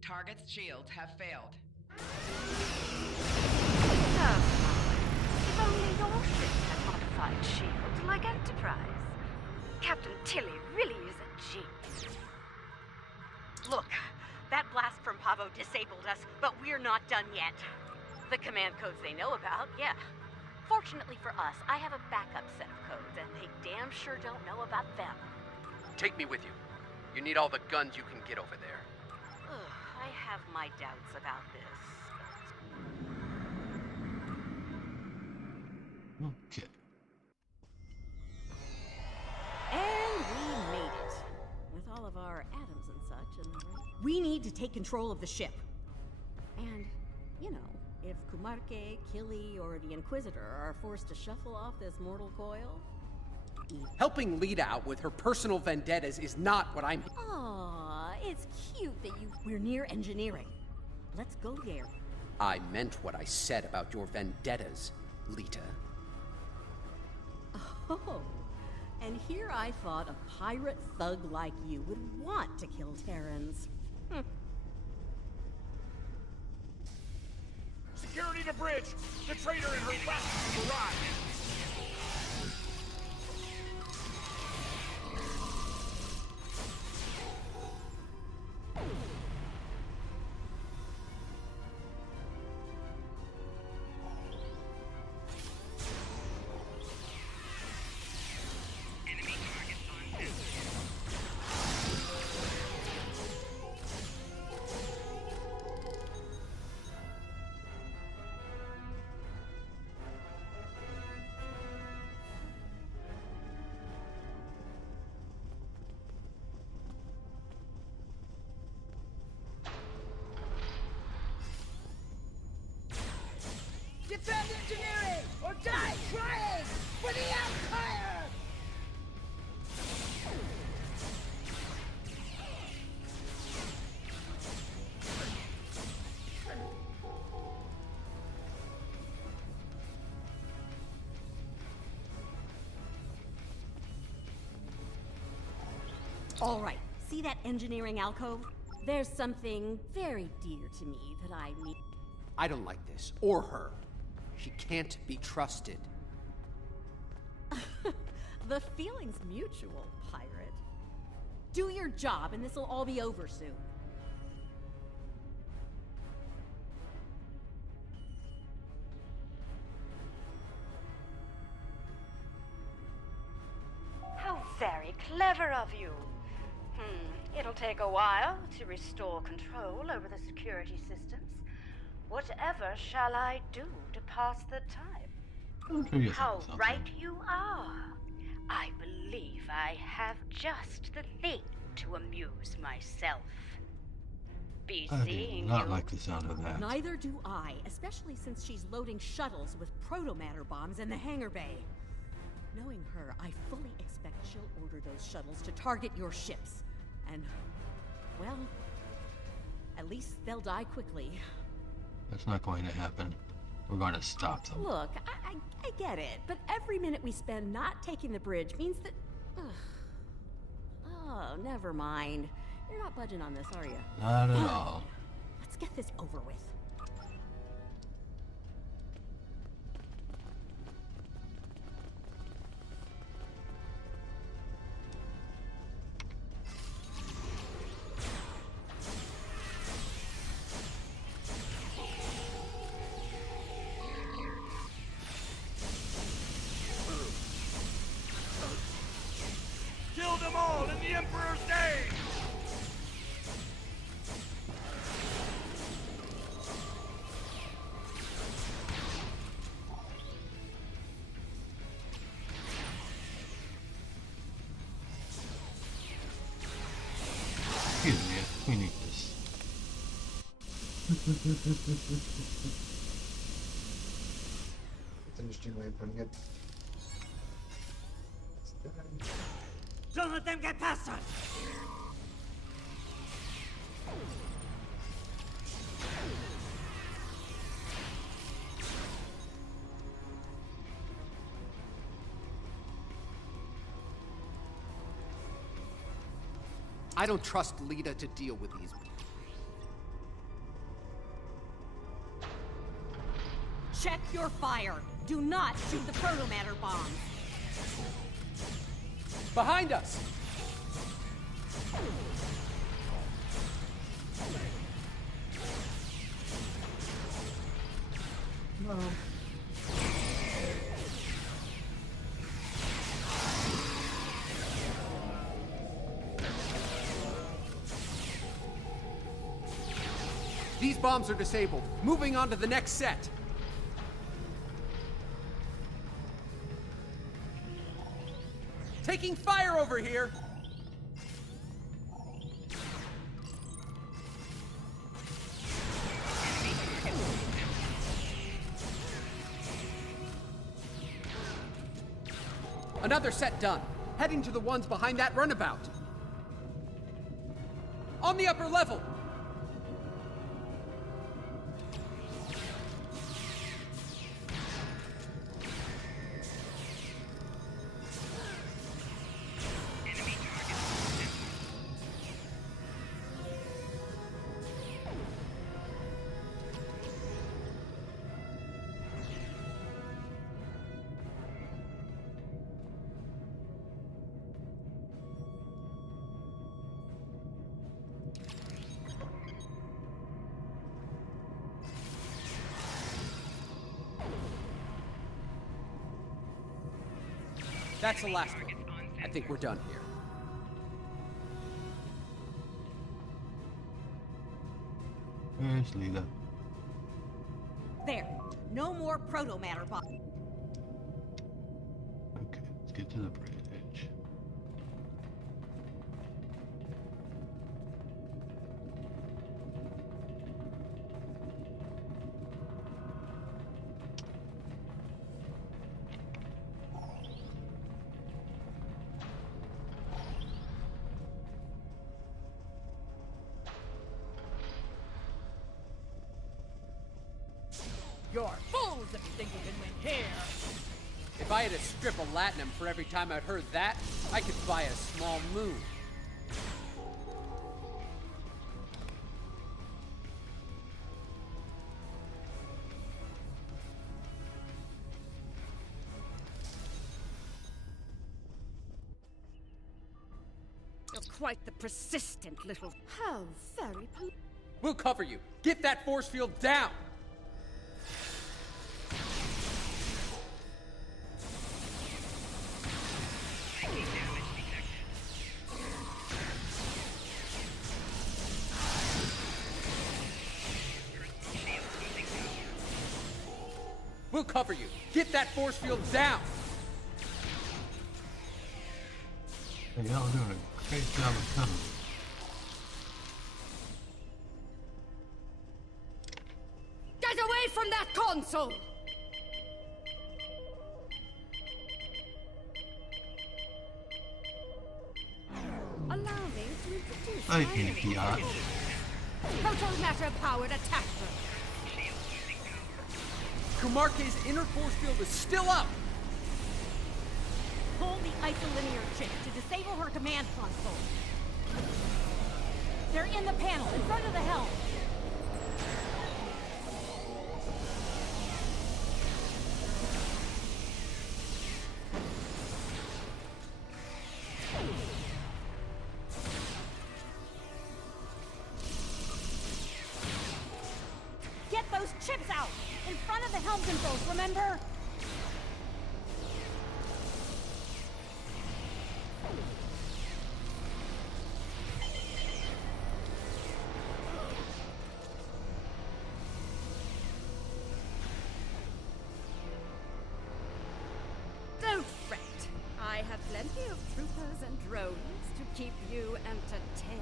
Target's shields have failed. So, if only your ship had modified shields like Enterprise. Captain Tilly really is a genius. Look, that blast from Pavo disabled us, but we're not done yet. The command codes they know about, yeah. Fortunately for us, I have a backup set of codes, and they damn sure don't know about them. Take me with you. You need all the guns you can get over there. Ugh, I have my doubts about this. Okay. And we made it. With all of our atoms and such in the way. We need to take control of the ship. And, you know, if Kake, Killy, or the Inquisitor are forced to shuffle off this mortal coil? Helping Lita out with her personal vendettas is not what I'm... Aw, it's cute that we're near engineering. Let's go there. I meant what I said about your vendettas, Lita. Oh, and here I thought a pirate thug like you would want to kill Terrans. Security to bridge! The traitor and her bounty have arrived! Defend engineering, or die trying for the Empire! All right, see that engineering alcove? There's something very dear to me that I need. I don't like this, or her. She can't be trusted. The feeling's mutual, pirate. Do your job and this'll all be over soon. How very clever of you. It'll take a while to restore control over the security systems. Whatever shall I do to pass the time? How right you are. I believe I have just the thing to amuse myself. Be I seeing do not you. like the sound of that. Neither do I, especially since she's loading shuttles with proto-matter bombs in the hangar bay. Knowing her, I fully expect she'll order those shuttles to target your ships. And, well, at least they'll die quickly. That's not going to happen. We're going to stop them. Look, I get it, but every minute we spend not taking the bridge means that... Ugh. Oh, never mind. You're not budging on this, are you? Not at all. Let's get this over with. Kill them all in the Emperor's name! Excuse me, we need this. It's an interesting way of putting it. Don't let them get past us! I don't trust Lita to deal with these. Check your fire. Do not shoot the proto-matter bombs. Behind us! No. These bombs are disabled. Moving on to the next set. Taking fire over here! Another set done. Heading to the ones behind that runabout. On the upper level! That's the last one. I think we're done here. Where's Leela? There. No more proto-matter bombs. Okay, let's get to the bridge. You're fools if you think you can win here. If I had a strip of latinum for every time I heard that, I could buy a small moon. You're quite the persistent little... How very polite. We'll cover you. Get that force field down! We'll cover you. Get that force field down! Hey, y'all doing a great job of covering. Get away from that console! Allow me to introduce I my hate the art. Proton matter powered attack drone. Kumarke's inner force field is still up! Pull the isolinear chip to disable her command console. They're in the panel in front of the helm. Get those chips out! In front of the helm controls, remember? Don't fret. I have plenty of troopers and drones to keep you entertained.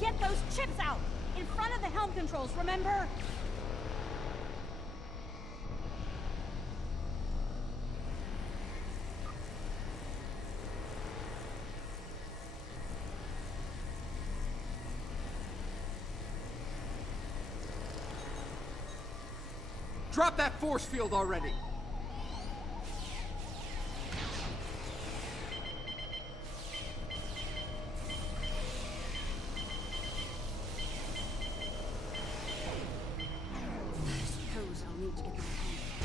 Get those chips out! In front of the helm controls, remember? Drop that force field already! Suppose I'll need to get my hands.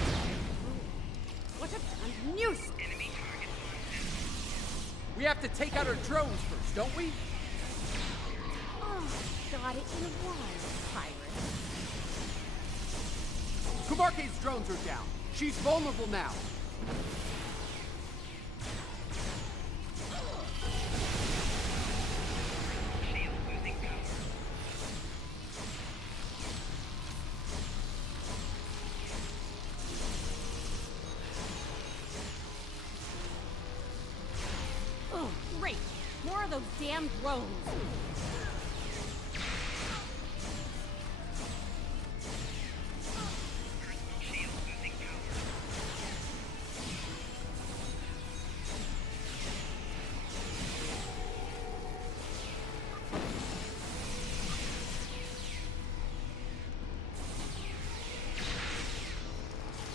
What a damn nuisance! Enemy target. We have to take out our drones first, don't we? Oh, got it in a while, pirate. Kumarke's drones are down. She's vulnerable now. are those damn drones?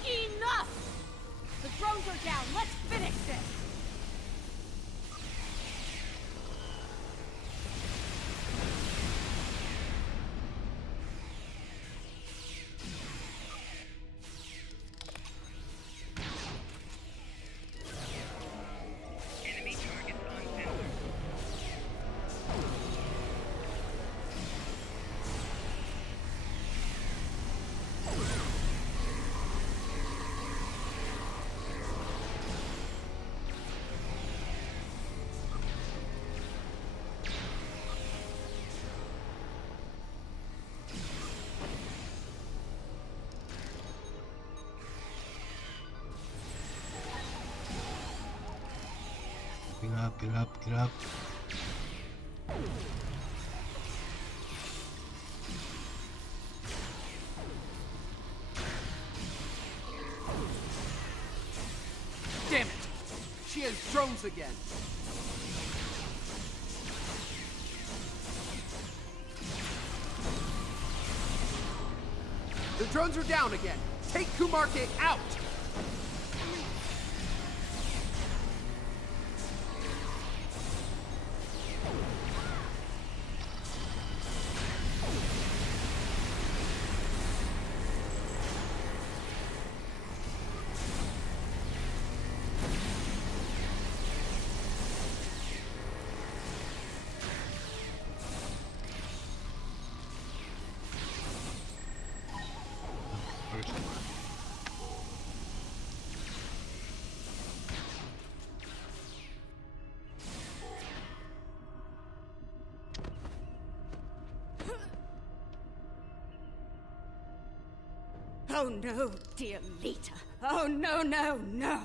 Enough! The drones are down. Let's finish this! Enemy targets on center. Get up, get up, get up. Damn it! She has drones again! The drones are down again! Take Kumarke out! Oh no, dear Lita. Oh no, no, no.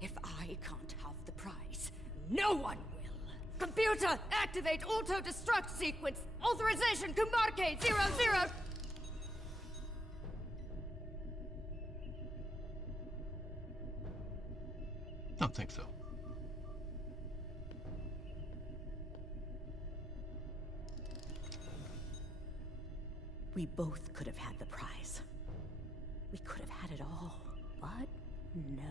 If I can't have the prize, no one will. Computer, activate auto-destruct sequence. Authorization, Kumarke 00. Don't think so. We both could have had the prize. We could have had it all, but no.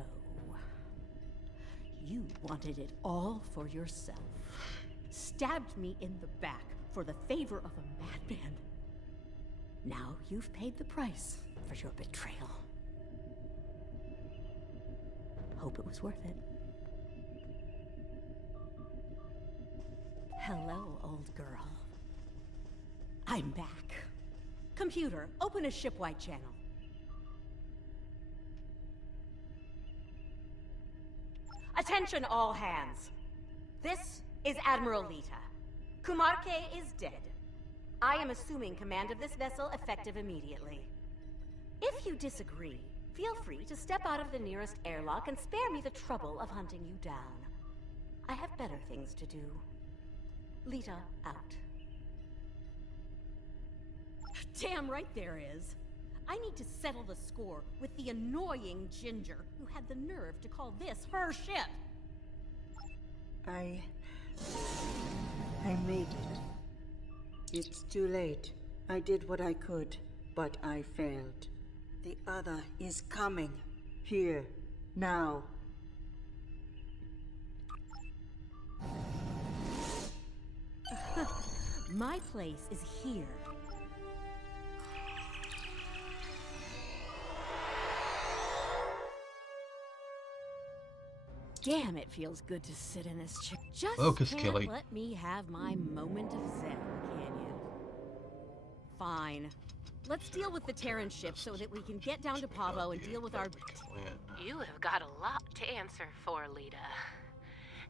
You wanted it all for yourself. Stabbed me in the back for the favor of a madman. Now you've paid the price for your betrayal. Hope it was worth it. Hello, old girl. I'm back. Computer, open a shipwide channel. Attention all hands. This is Admiral Lita. Kumarke is dead. I am assuming command of this vessel effective immediately. If you disagree, feel free to step out of the nearest airlock and spare me the trouble of hunting you down. I have better things to do. Lita out. Damn right there is. I need to settle the score with the annoying Ginger who had the nerve to call this her ship. I made it. It's too late. I did what I could, but I failed. The other is coming. Here. Now. My place is here. Damn, it feels good to sit in this chair. Just Focus, can't Kelly. let me have my moment of zen, can you? Fine. Let's deal with the Terran ship so that we can get down to Pavo and deal with our... You have got a lot to answer for, Lita.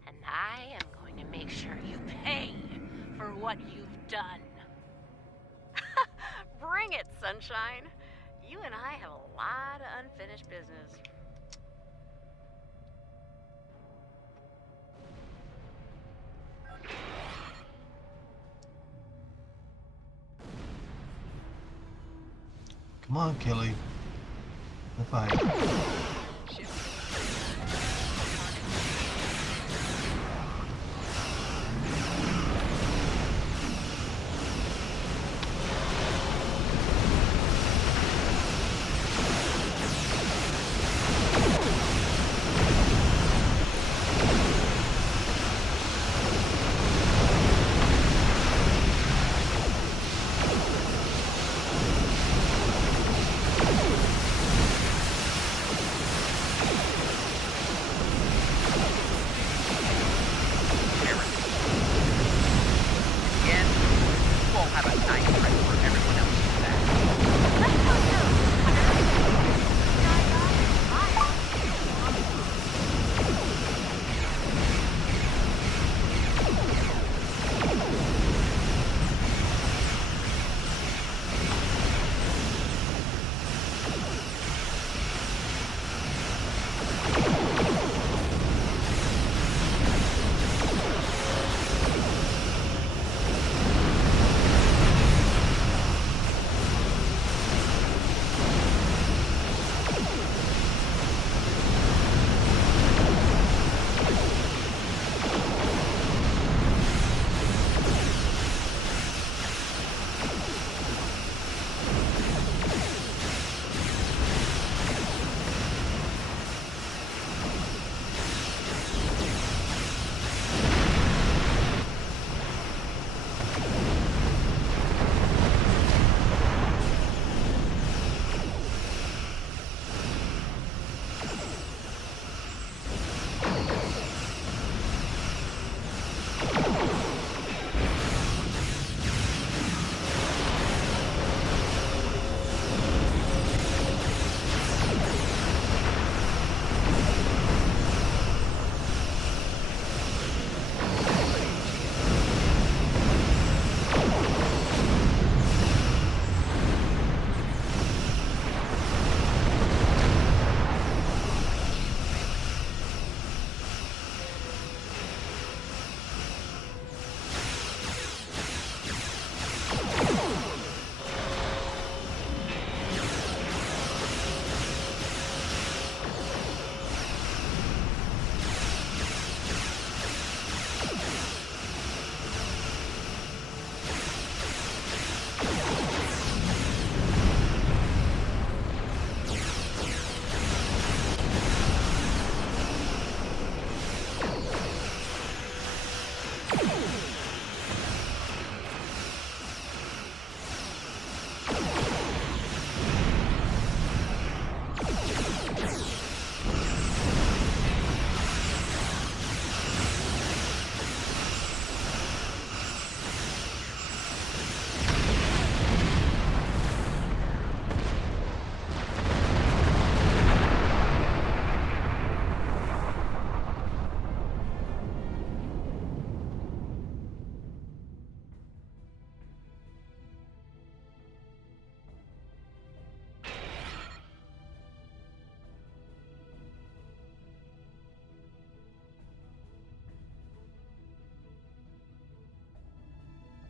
And I am going to make sure you pay for what you've done. Bring it, sunshine. You and I have a lot of unfinished business. Come on, Killy. The fight.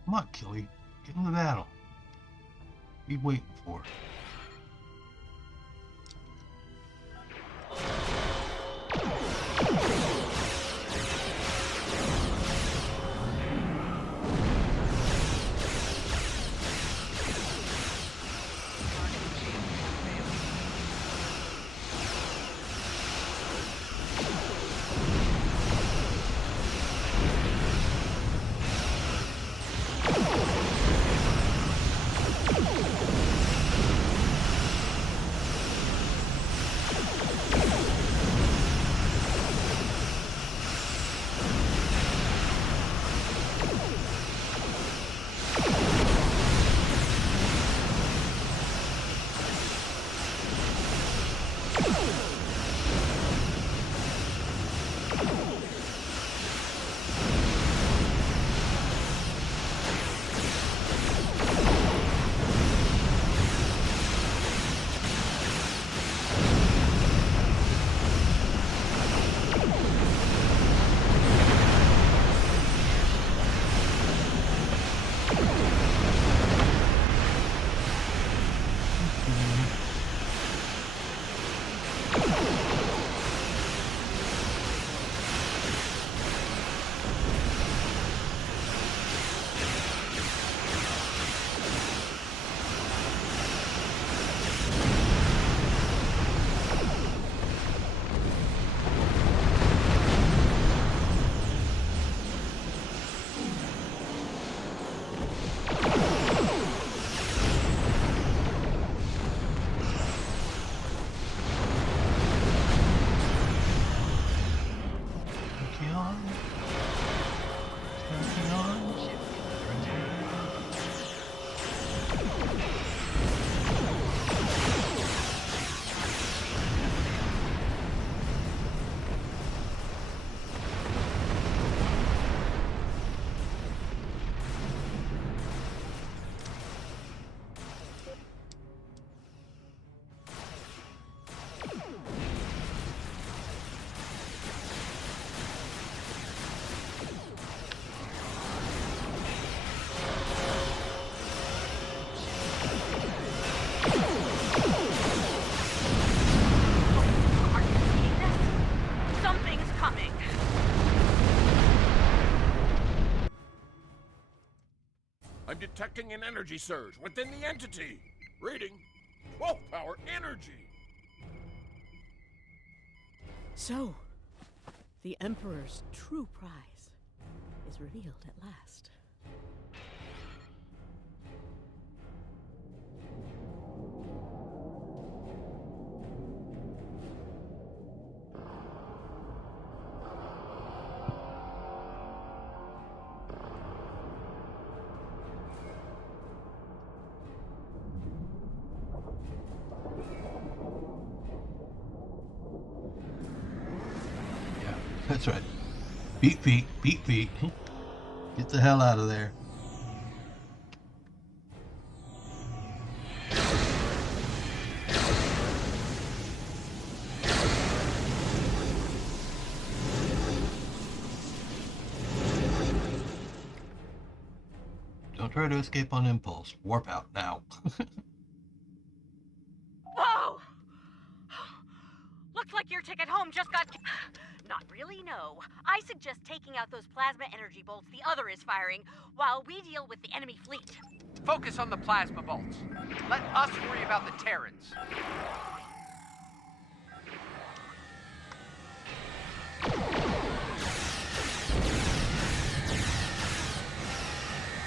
Come on, Killy. Get in the battle. Be waiting for it. on. Stacking on. Something's coming. I'm detecting an energy surge within the entity. Reading 12 power energy. So, the Emperor's true prize is revealed at last. Yeah, that's right. Beat feet, beat feet. Get the hell out of there. Don't try to escape on impulse. Warp out now. Whoa! Looks like your ticket home just got... Not really, no. I suggest taking out those plasma energy bolts the other is firing while we deal with the enemy fleet. Focus on the plasma bolts. Let us worry about the Terrans.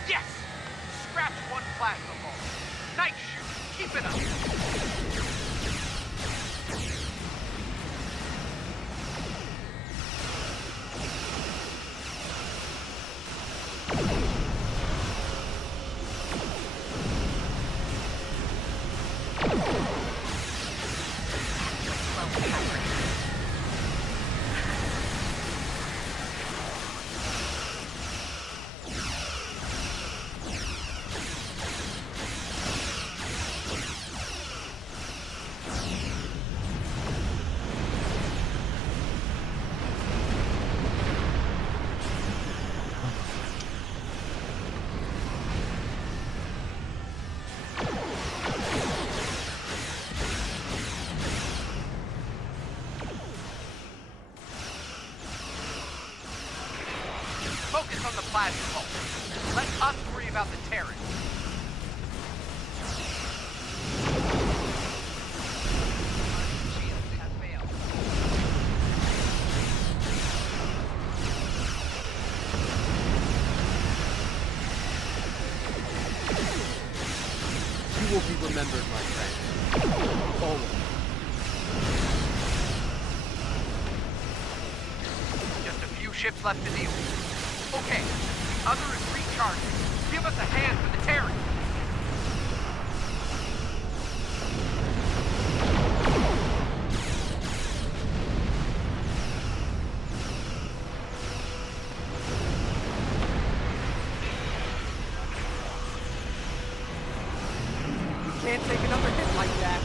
Yes! Scratch one plasma bolt. Night shoot. Keep it up. Focus on the plasma bolt. Let us worry about the Terrans. Shield has failed. You will be remembered, my friend. Always. Just a few ships left to deal with. Okay, the other is recharging. Give us a hand with the Terrans. You can't take another hit like that.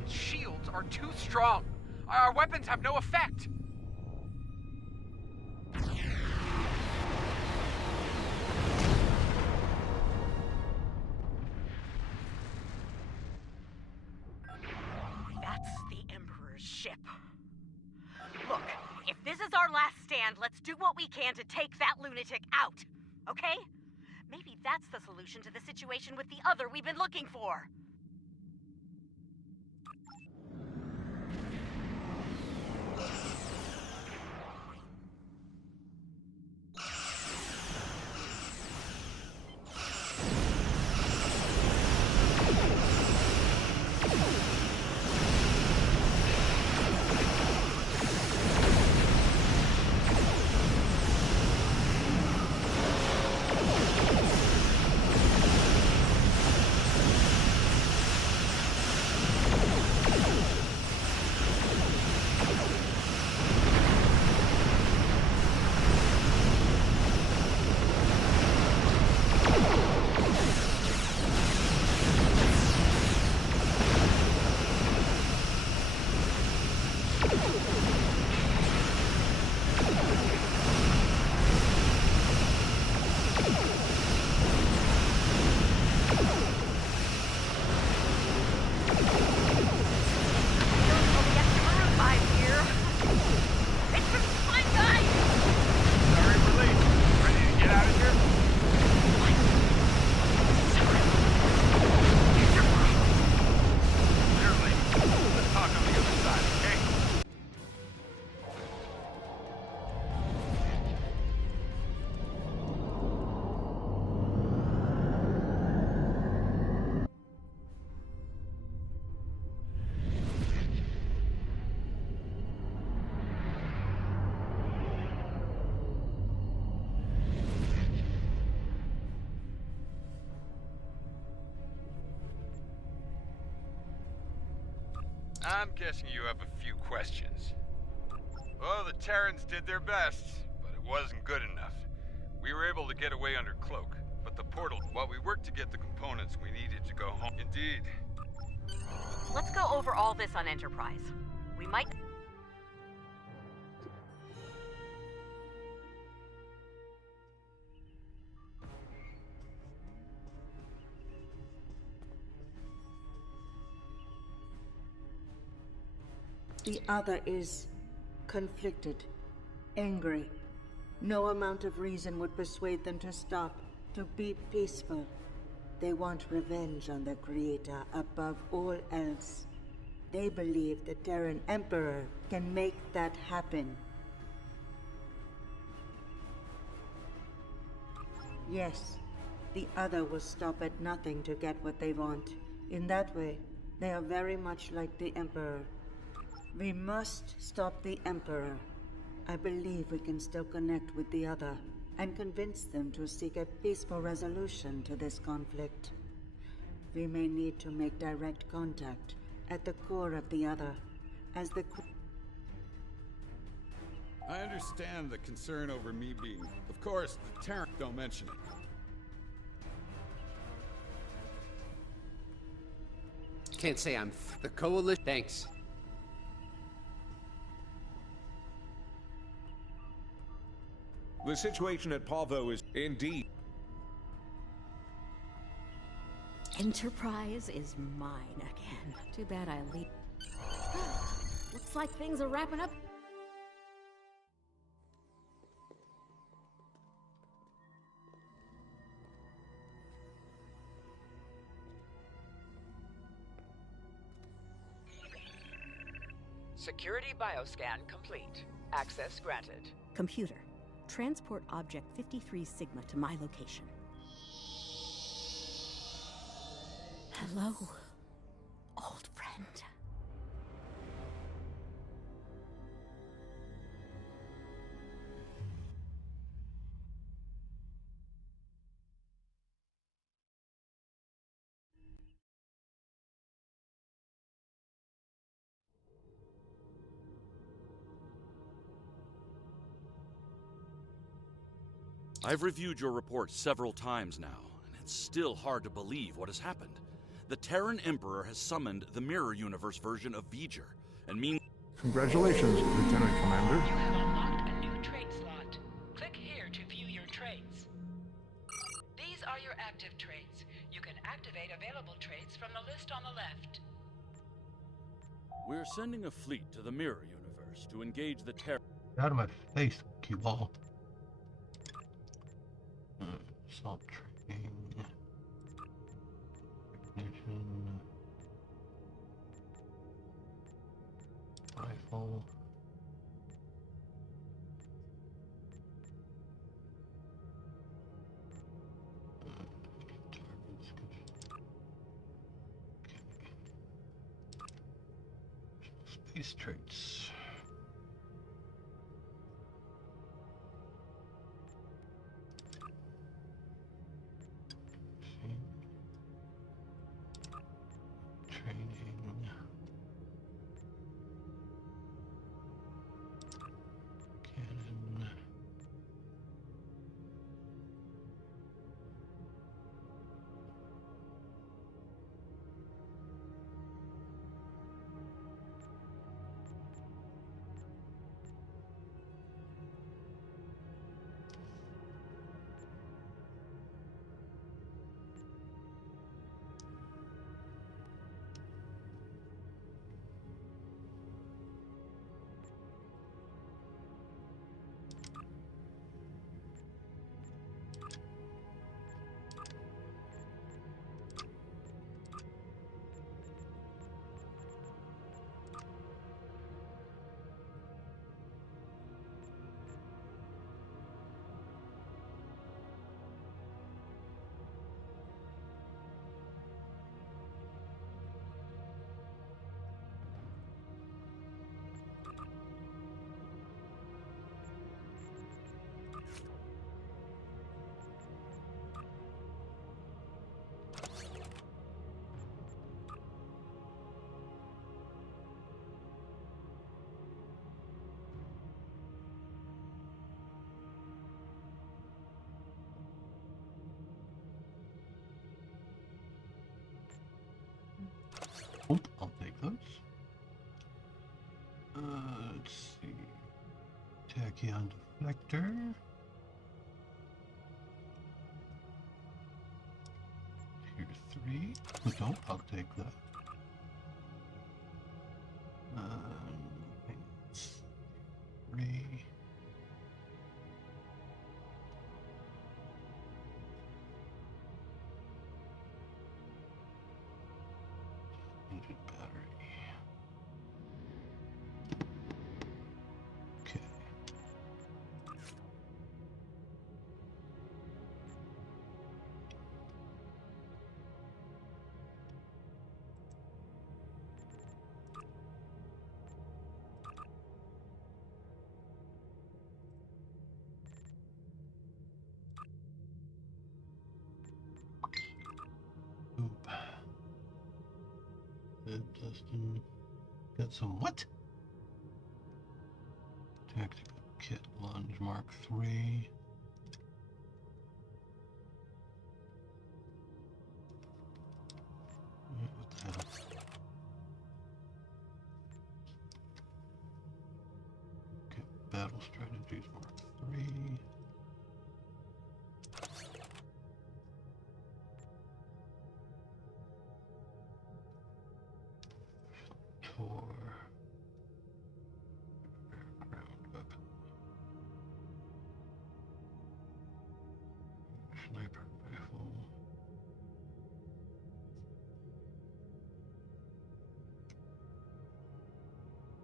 Romulan's shields are too strong. Our weapons have no effect. That's the Emperor's ship. Look, if this is our last stand, let's do what we can to take that lunatic out, okay? Maybe that's the solution to the situation with the other we've been looking for. I'm guessing you have a few questions. Well, the Terrans did their best, but it wasn't good enough. We were able to get away under cloak, but the portal, while we worked to get the components we needed to go home. Indeed. Let's go over all this on Enterprise. We might... The other is conflicted, angry. No amount of reason would persuade them to stop, to be peaceful. They want revenge on their creator above all else. They believe the Terran Emperor can make that happen. Yes, the other will stop at nothing to get what they want. In that way, they are very much like the Emperor. We must stop the Emperor. I believe we can still connect with the other and convince them to seek a peaceful resolution to this conflict. We may need to make direct contact at the core of the other, as the... I understand the concern over me being... Of course, the Terran don't mention it. Can't say I'm the Coalition. Thanks. The situation at Pavo is indeed... Enterprise is mine again. Too bad I leave. Looks like things are wrapping up. Security bioscan complete. Access granted. Computer, transport object 53 Sigma to my location. Hello, old friend. I've reviewed your report several times now, and it's still hard to believe what has happened. The Terran Emperor has summoned the Mirror Universe version of V'ger, and means... Congratulations, Lieutenant Commander. You have unlocked a new trait slot. Click here to view your traits. These are your active traits. You can activate available traits from the list on the left. We're sending a fleet to the Mirror Universe to engage the Terran... Get out of my face, cue ball. Assault training. Ignition. Rifle. Space traits. Training. Cannon. Oop, I'll take those. Let's see. Tachyon deflector. Tier 3. Oh, don't, I'll take that. Three. Engine battery. Okay. Oop. Dustin. Got some what? Tactical kit lunge Mark 3. What the hell? Okay, battle strategies Mark 3. Tor. Ground weapon. Sniper rifle.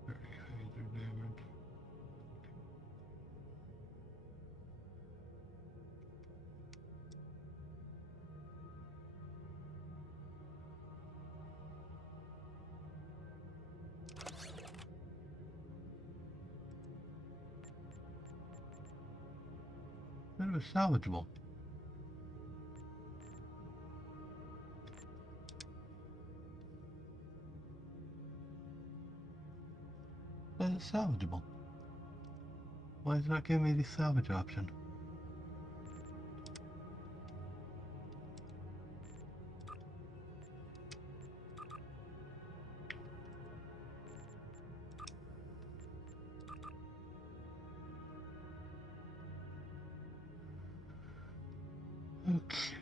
Very phaser damage. That was salvageable. That is salvageable. Why is it not giving me the salvage option? Okay.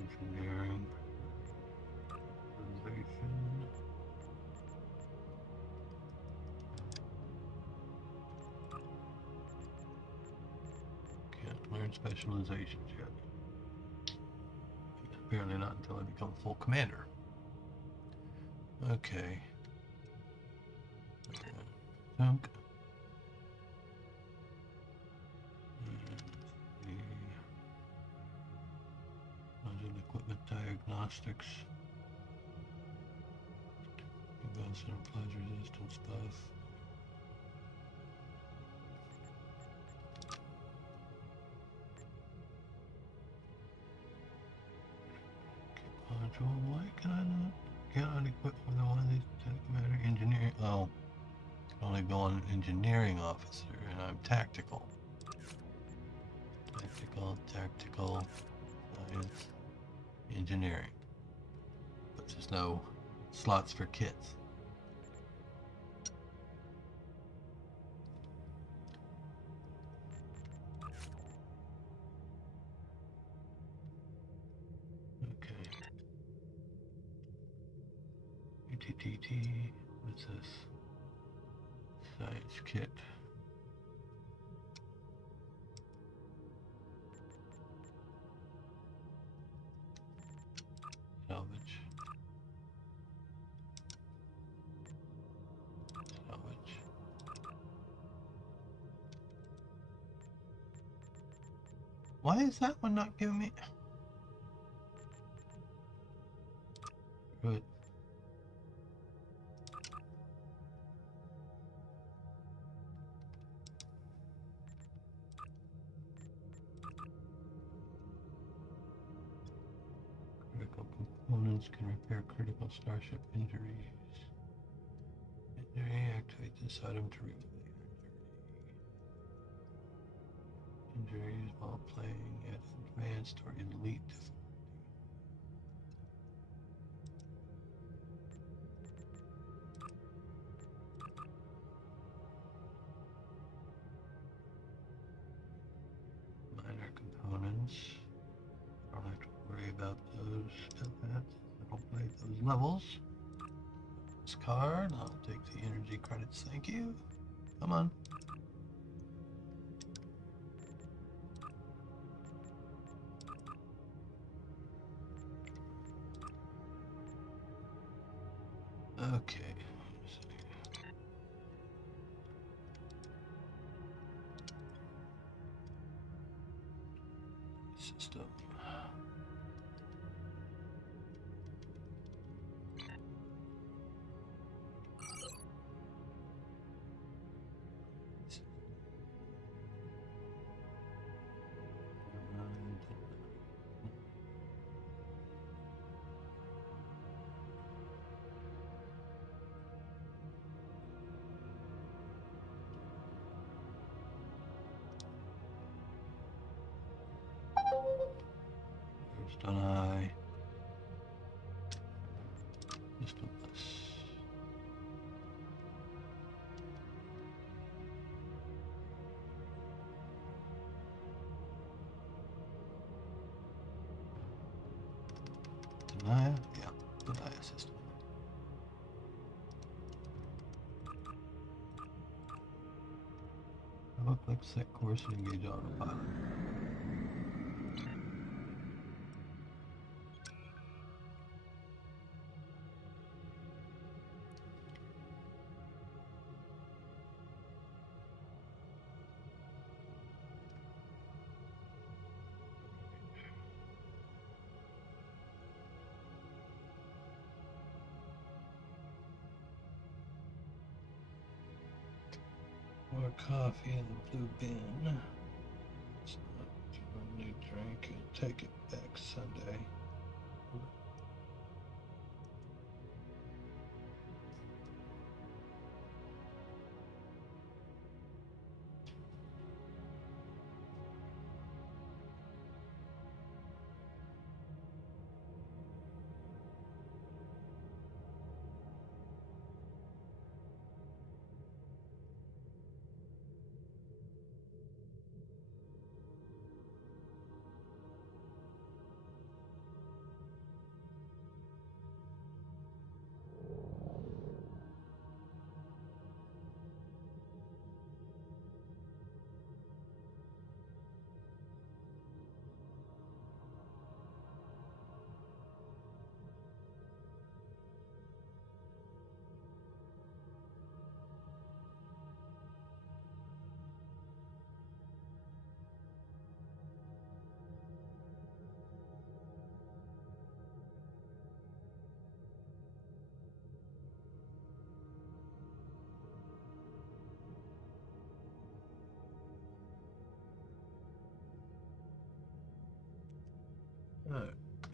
Engineering, organization. Can't learn specializations yet. Apparently not until I become full commander. Okay. Thunk. Module equipment diagnostics. Advanced enterprise resistance buff. Module, why can I not? Cannot equip with one of these Lieutenant Commander engineering. Oh, can only go on engineering officer, and I'm tactical. Tactical, science, engineering. But there's no slots for kits. Okay. UTTT, what's this? Science kit. Salvage. Salvage. Why is that one not giving me? Good. Critical components can repair critical starship injuries. Injury, activate this item to remove the injuries while playing at advanced or elite difficulty. Minor components. I don't have to worry about those events. I don't play those levels. This card, I'll take the energy credits, thank you. Come on. Okay. System. First on eye. System plus. Denial? Yeah, denial system. Look like set course and engage autopilot. More coffee in the blue bin. take it back Sunday.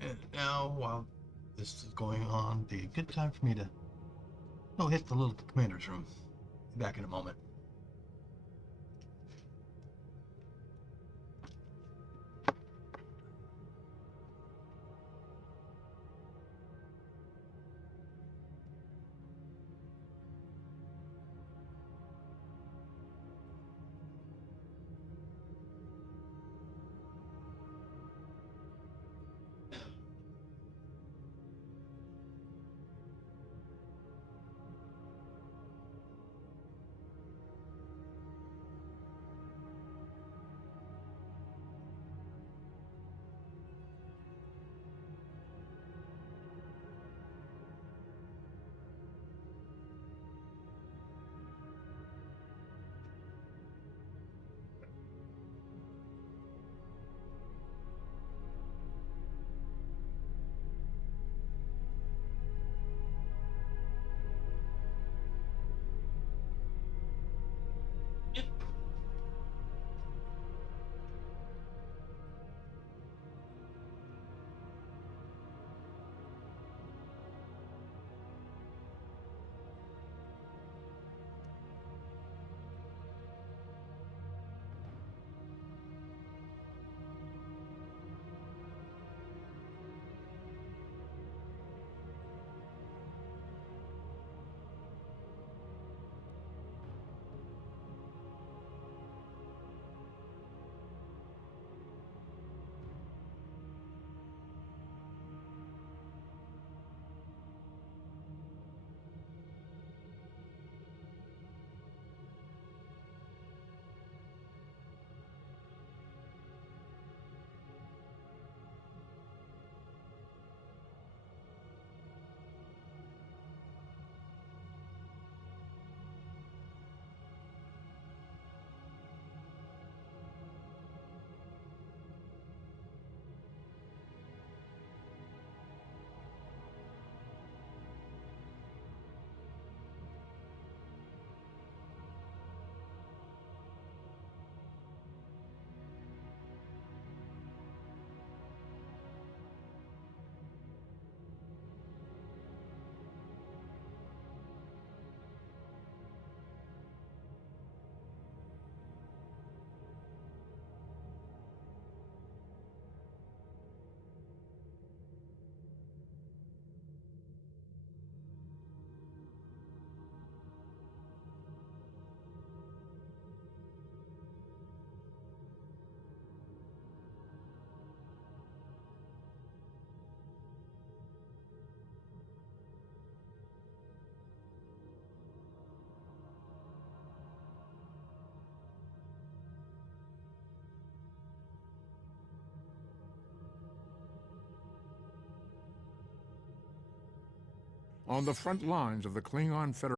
And now, while this is going on, be a good time for me to hit the little commander's room. Be back in a moment. On the front lines of the Klingon Federation,